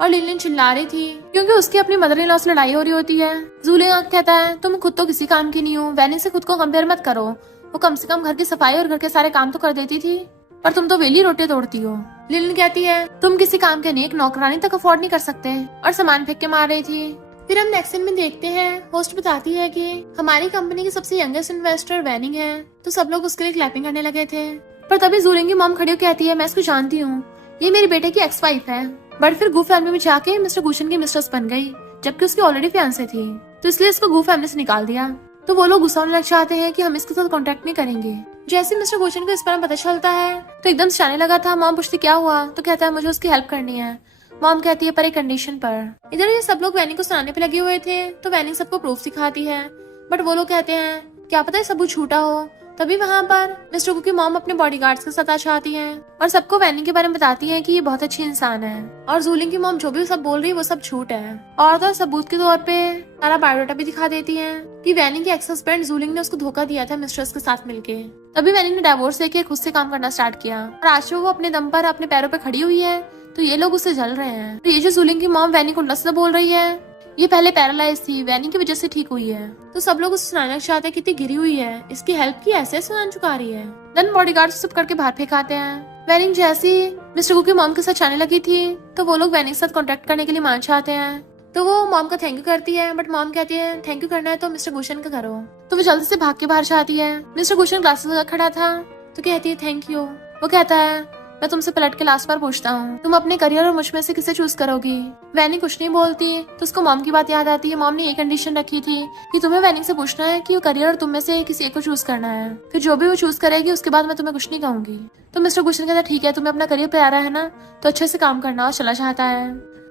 और लिनलिन चिल्ला रही थी क्योंकि उसकी अपनी मदर इन लॉ से लड़ाई हो रही होती है। जूलिंग कहता है तुम खुद तो किसी काम की नहीं हो, वैनिंग से खुद को कंपेयर मत करो, वो कम से कम घर की सफाई और घर के सारे काम तो कर देती थी, पर तुम तो वेली रोटी तोड़ती हो। लिनलिन कहती है तुम किसी काम के नहीं, एक नौकरानी तक अफोर्ड नहीं कर सकते, और सामान फेंक के मार रही थी। फिर हम नेक्स्ट सीन में देखते हैं होस्ट बताती है कि हमारी कंपनी की सबसे यंगेस्ट इन्वेस्टर वैनिंग है, तो सब लोग उसके लिए क्लैपिंग करने लगे थे। पर तभी जूलिंग की मॉम खड़ी होकर कहती है मैं इसको जानती हूँ, ये मेरे बेटे की एक्स वाइफ है, बट फिर गू फैमिली में जाके मिस्टर गुशन की मिस्ट्रेस बन गई, जबकि उसकी ऑलरेडी फियांसे थी, तो इसलिए इसको गू फैमिली से निकाल दिया। तो वो लोग गुस्सा होने लग जाते हैं कि हम इसके साथ कॉन्टेक्ट नहीं करेंगे। जैसे मिस्टर गुशन को इस बारे में पता चलता है तो एकदम से लगा था। मॉम पूछती क्या हुआ, तो कहता है मुझे उसकी हेल्प करनी है। मॉम कहती है पर एक कंडीशन पर। इधर ये सब लोग वैनिंग को सुनाने पे लगे हुए थे, तो वैनिंग सबको प्रूफ सिखाती है, बट वो लोग कहते हैं क्या पता है सबूत झूठा हो। तभी वहाँ पर मिस्टर गू की मॉम अपने बॉडीगार्ड्स के साथ आ जाती है और सबको वैनिंग के बारे में बताती है कि ये बहुत अच्छी इंसान है, और जूलिंग की मॉम जो भी सब बोल रही है वो सब झूठ है। और तो सबूत के तौर पे सारा बायोडाटा भी दिखा देती है कि वैनिंग के एक्स हस्बैंड जूलिंग ने उसको धोखा दिया था मिस्ट्रेस के साथ मिलके। तभी वैनिंग ने डिवोर्स लेके खुद से काम करना स्टार्ट किया, और आज वो अपने दम पर अपने पैरों पे खड़ी हुई है, तो ये लोग उससे जल रहे हैं। तो ये जो जूलिंग की मॉम वैनिंग को उल्टा सीधा बोल रही है, ये पहले पैरालाइज थी, वैनिंग की वजह से ठीक हुई है। तो सब लोग उसे सुनाना चाहते हैं कितनी गिरी हुई है, इसकी हेल्प की ऐसे सुनान चुका रही है। देन बॉडीगार्ड सब करके बाहर फेंकाते हैं। वैनिंग जैसी मिस्टर गू की मॉम के साथ जाने लगी थी तो वो लोग वैनिंग के साथ कॉन्टेक्ट करने के लिए मान चाहते हैं। तो वो मॉम का थैंक यू करती है, बट मॉम कहती है थैंक यू करना है तो मिस्टर गुशन का करो। तो वो जल्दी से भाग के बाहर जाती है। मिस्टर गुशन क्लासेस में खड़ा था तो कहती है थैंक यू। वो कहता है मैं तुमसे पलट के लास्ट बार पूछता हूँ, तुम अपने करियर और मुझ में से किसे चूज करोगी। वैनिंग कुछ नहीं बोलती तो उसको मॉम की बात याद आती है। मॉम ने ये कंडीशन रखी थी कि तुम्हें वैनिंग से पूछना है कि वो करियर और तुम में से किसी एक को चूज करना है, फिर जो भी वो चूज करेगी उसके बाद मैं तुम्हें कुछ नहीं कहूंगी। तो मिस्टर गुशन कहता है ठीक है, तुम्हें अपना करियर प्यारा है ना, तो अच्छे से काम करना, और चला चाहता है।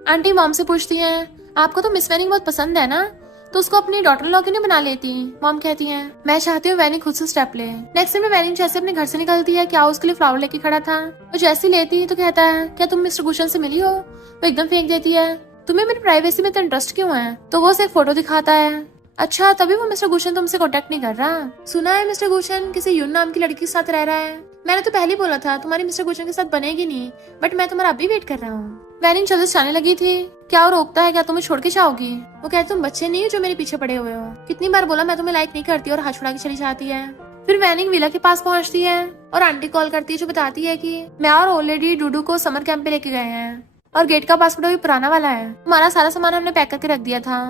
आंटी मॉम से पूछती है आपको तो मिस वैनिंग बहुत पसंद है ना, तो उसको अपनी डॉटर लॉ क्यों नहीं बना लेती। मॉम कहती है मैं चाहती हूँ वैनिंग खुद से स्टेप ले। नेक्स्ट टाइम वैनिंग जैसे अपने घर से निकलती है, क्या उसके लिए फ्लावर लेके खड़ा था, वो जैसे लेती तो कहता है क्या तुम मिस्टर गुशन से मिली हो। वो एकदम फेंक देती है तुम्हें मेरी प्राइवेसी में तो इंटरेस्ट क्यों है। तो वो उसे एक फोटो दिखाता है। अच्छा, तभी वो मिस्टर गुशन तुमसे कॉन्टेक्ट नहीं कर रहा। सुना है मिस्टर गुशन किसी यून नाम की लड़की के साथ रह रहा है। मैंने तो पहले बोला था तुम्हारी मिस्टर गुशन के साथ बनेगी नहीं, बट मैं तुम्हारा अभी वेट कर रहा हूँ। वैनिंग जल्दी से जाने लगी थी। क्या वो रोकता है, क्या तुम्हें छोड़ के जाओगी। वो कहते तुम बच्चे नहीं हो जो मेरे पीछे पड़े हुए हो, कितनी बार बोला मैं तुम्हें लाइक नहीं करती, और हाथ छुड़ा के चली जाती है। फिर वैनिंग विला के पास पहुंचती है और आंटी कॉल करती है जो बताती है कि मैं और ऑलरेडी डूडू को समर कैंप पे लेके गए हैं और गेट का पासवर्ड अभी पुराना वाला है, हमारा सारा सामान हमने पैक करके रख दिया था।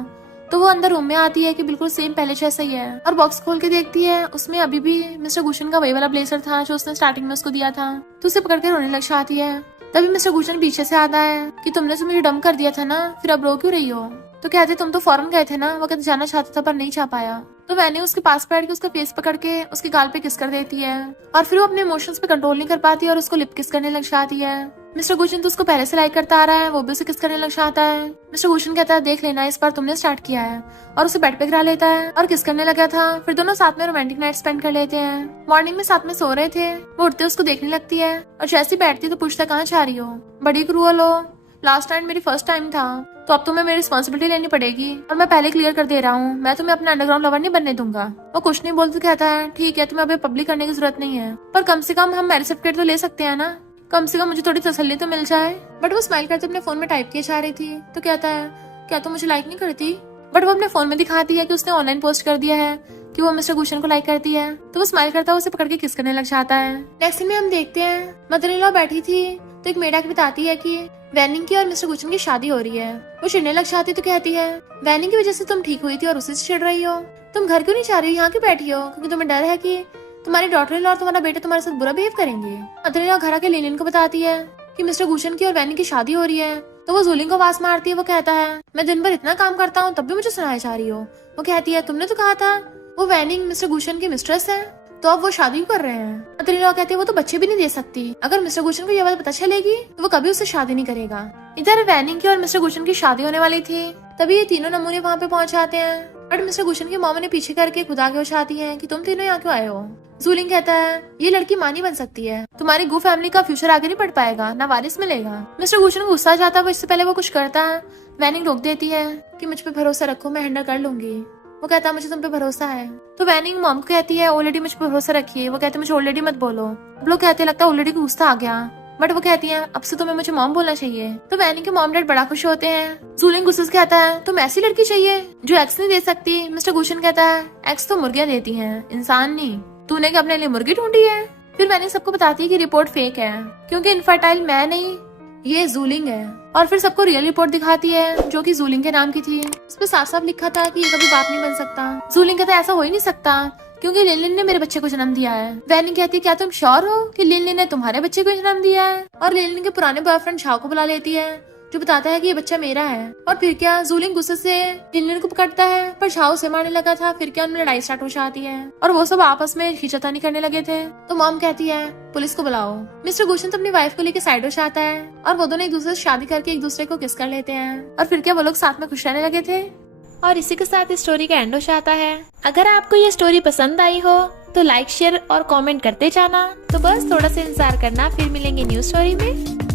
तो वो अंदर रूम में आती है कि बिल्कुल सेम पहले जैसा ही है, और बॉक्स खोल के देखती है उसमें अभी भी मिस्टर गुशन का वही वाला ब्लेजर था जो उसने स्टार्टिंग में उसको दिया था। तो उसे पकड़ के रोने लग जाती है। तभी मिस्टर गुशन पीछे से आता है कि तुमने तो मुझे डंप कर दिया था ना, फिर अब रो क्यों रही हो। तो कहते तुम तो फॉरेन गए थे ना। वो कहते जाना चाहता था पर नहीं जा पाया। तो वैनिंग उसके पास बैठ के उसका फेस पकड़ के उसके गाल पे किस कर देती है, और फिर वो अपने इमोशंस पे कंट्रोल नहीं कर पाती और उसको लिप किस करने लग जाती है। मिस्टर गुशन तो उसको पहले से लाइक करता आ रहा है, वो भी उसे किस करने लग जाता है। मिस्टर गुशन कहता है देख लेना इस बार तुमने स्टार्ट किया है, और उसे बेड पे गिरा लेता है और किस करने लगा था। फिर दोनों साथ में रोमांटिक नाइट स्पेंड कर लेते हैं। मॉर्निंग में साथ में सो रहे थे। वो उठते उसको देखने लगती है और जैसे बैठती तो पूछता कहाँ जा रही हो। बड़ी क्रूअल हो, लास्ट नाइट मेरी फर्स्ट टाइम था, तो अब तुम्हें मेरी रिस्पॉन्सिबिलिटी लेनी पड़ेगी, और मैं पहले क्लियर कर दे रहा हूँ मैं तुम्हें अपना अंडरग्राउंड लवर नहीं बनने दूंगा। वो कुछ नहीं बोलते कहता है ठीक है तुम्हें अभी पब्लिक करने की जरूरत नहीं है, पर कम से कम हम मैरिज सर्टिफिकेट तो ले सकते हैं ना, कम से कम मुझे थोड़ी तसल्ली तो मिल जाए। बट वो स्माइल करते अपने फोन में टाइप किए जा रही थी। तो कहता है क्या तुम मुझे लाइक नहीं करती। बट वो अपने फोन में दिखाती है कि उसने ऑनलाइन पोस्ट कर दिया है कि वो मिस्टर गुशन को लाइक करती है। तो वो स्माइल करता है, उसे पकड़ के किस करने लग जाता है। नेक्स्ट सीन में हम देखते हैं मदर इन लॉ बैठी थी तो एक मेड आके बताती है कि वैनिंग की और मिस्टर गुशन की शादी हो रही है। वो चिढ़ने लग जाती तो कहती है वैनिंग की वजह से तुम ठीक हुई थी और उसी से चिढ़ रही हो, तुम घर क्यों नहीं जा रही हो, यहाँ क्यों बैठी हो, क्योंकि तुम्हें डर है कि तुम्हारी डॉटर इन लॉ और तुम्हारा बेटा तुम्हारे साथ बुरा बिहेव करेंगे। मदर इन लॉ घर आके लिलिन को बताती है कि मिस्टर गुशन की और वैनिंग की शादी हो रही है। तो वो जूलिंग को आवाज मारती है। वो कहता है मैं दिन भर इतना काम करता हूँ तब भी मुझे सुनाई जा रही हो। वो कहती है तुमने तो कहा था वो वैनिंग मिस्टर गुशन की मिस्ट्रेस है, तो अब वो शादी कर रहे हैं। मदर इन लॉ कहती है वो तो बच्चे भी नहीं दे सकती, अगर मिस्टर गुशन को ये बात पता चलेगी तो वो कभी उससे शादी नहीं करेगा। इधर वैनिंग की और मिस्टर गुशन की शादी होने वाली थी, तभी ये तीनों नमूने वहाँ पे पहुंच जाते हैं। बट मिस्टर गुशन की मॉम ने पीछे करके खुदा के उछाती है कि तुम तीनों यहाँ क्यों आए हो। जूलिंग कहता है ये लड़की मां नहीं बन सकती है, तुम्हारी गू फैमिली का फ्यूचर आगे नहीं बढ़ पाएगा, ना वारिस मिलेगा। मिस्टर गुशन को गुस्सा आ जाता है, इससे पहले वो कुछ करता है। वैनिंग रोक देती है कि मुझ पे भरोसा रखो, मैं हैंडल कर लूंगी। वो कहता है मुझे तुम पे भरोसा है। तो वैनिंग मॉम को कहती है ऑलरेडी मुझ पे भरोसा रखिए। वो कहते मुझे ऑलरेडी मत बोलो। अब लोग कहते लगता है ऑलरेडी को गुस्सा आ गया, बट वो कहती है अब से तुम्हें मुझे मॉम बोलना चाहिए। तो वैनिंग के मॉम डैड बड़ा खुश होते हैं। जूलिंग गुस्से से कहता है तुम ऐसी लड़की चाहिए जो एक्स नहीं दे सकती। मिस्टर गुशन कहता है एक्स तो मुर्गियां देती हैं, इंसान नहीं, तूने क्या अपने लिए मुर्गी ढूंढी है। फिर वैनिंग सबको बताती है कि रिपोर्ट फेक है क्योंकि इनफर्टाइल मैं नहीं ये जूलिंग है, और फिर सबको रियल रिपोर्ट दिखाती है जो कि जूलिंग के नाम की थी। उस पर साफ साफ लिखा था कि ये कभी बाप नहीं बन सकता। जूलिंग कहता है ऐसा हो ही नहीं सकता क्योंकि लिनलिन ने मेरे बच्चे को जन्म दिया है। वैनिंग कहती है क्या तुम श्योर हो कि लिनलिन ने तुम्हारे बच्चे को जन्म दिया है। और लिनलिन के पुराने बॉयफ्रेंड शाओ को बुला लेती है जो बताता है कि ये बच्चा मेरा है। और फिर क्या जूलिंग गुस्से से लिनलिन को पकड़ता है, पर शाओ से मारने लगा था। फिर क्या उनमें लड़ाई स्टार्ट हो जाती है और वो सब आपस में खींचातानी करने लगे थे। तो मॉम कहती है पुलिस को बुलाओ। मिस्टर गुशन तो अपनी वाइफ को लेकर साइड हो जाता है और वो दोनों एक दूसरे से शादी करके एक दूसरे को किस कर लेते हैं। और फिर क्या वो लोग साथ में खुश रहने लगे थे। और इसी के साथ इस स्टोरी का एंड हो जाता है। अगर आपको ये स्टोरी पसंद आई हो तो लाइक शेयर और कमेंट करते जाना। तो बस थोड़ा सा इंतजार करना, फिर मिलेंगे न्यू स्टोरी में।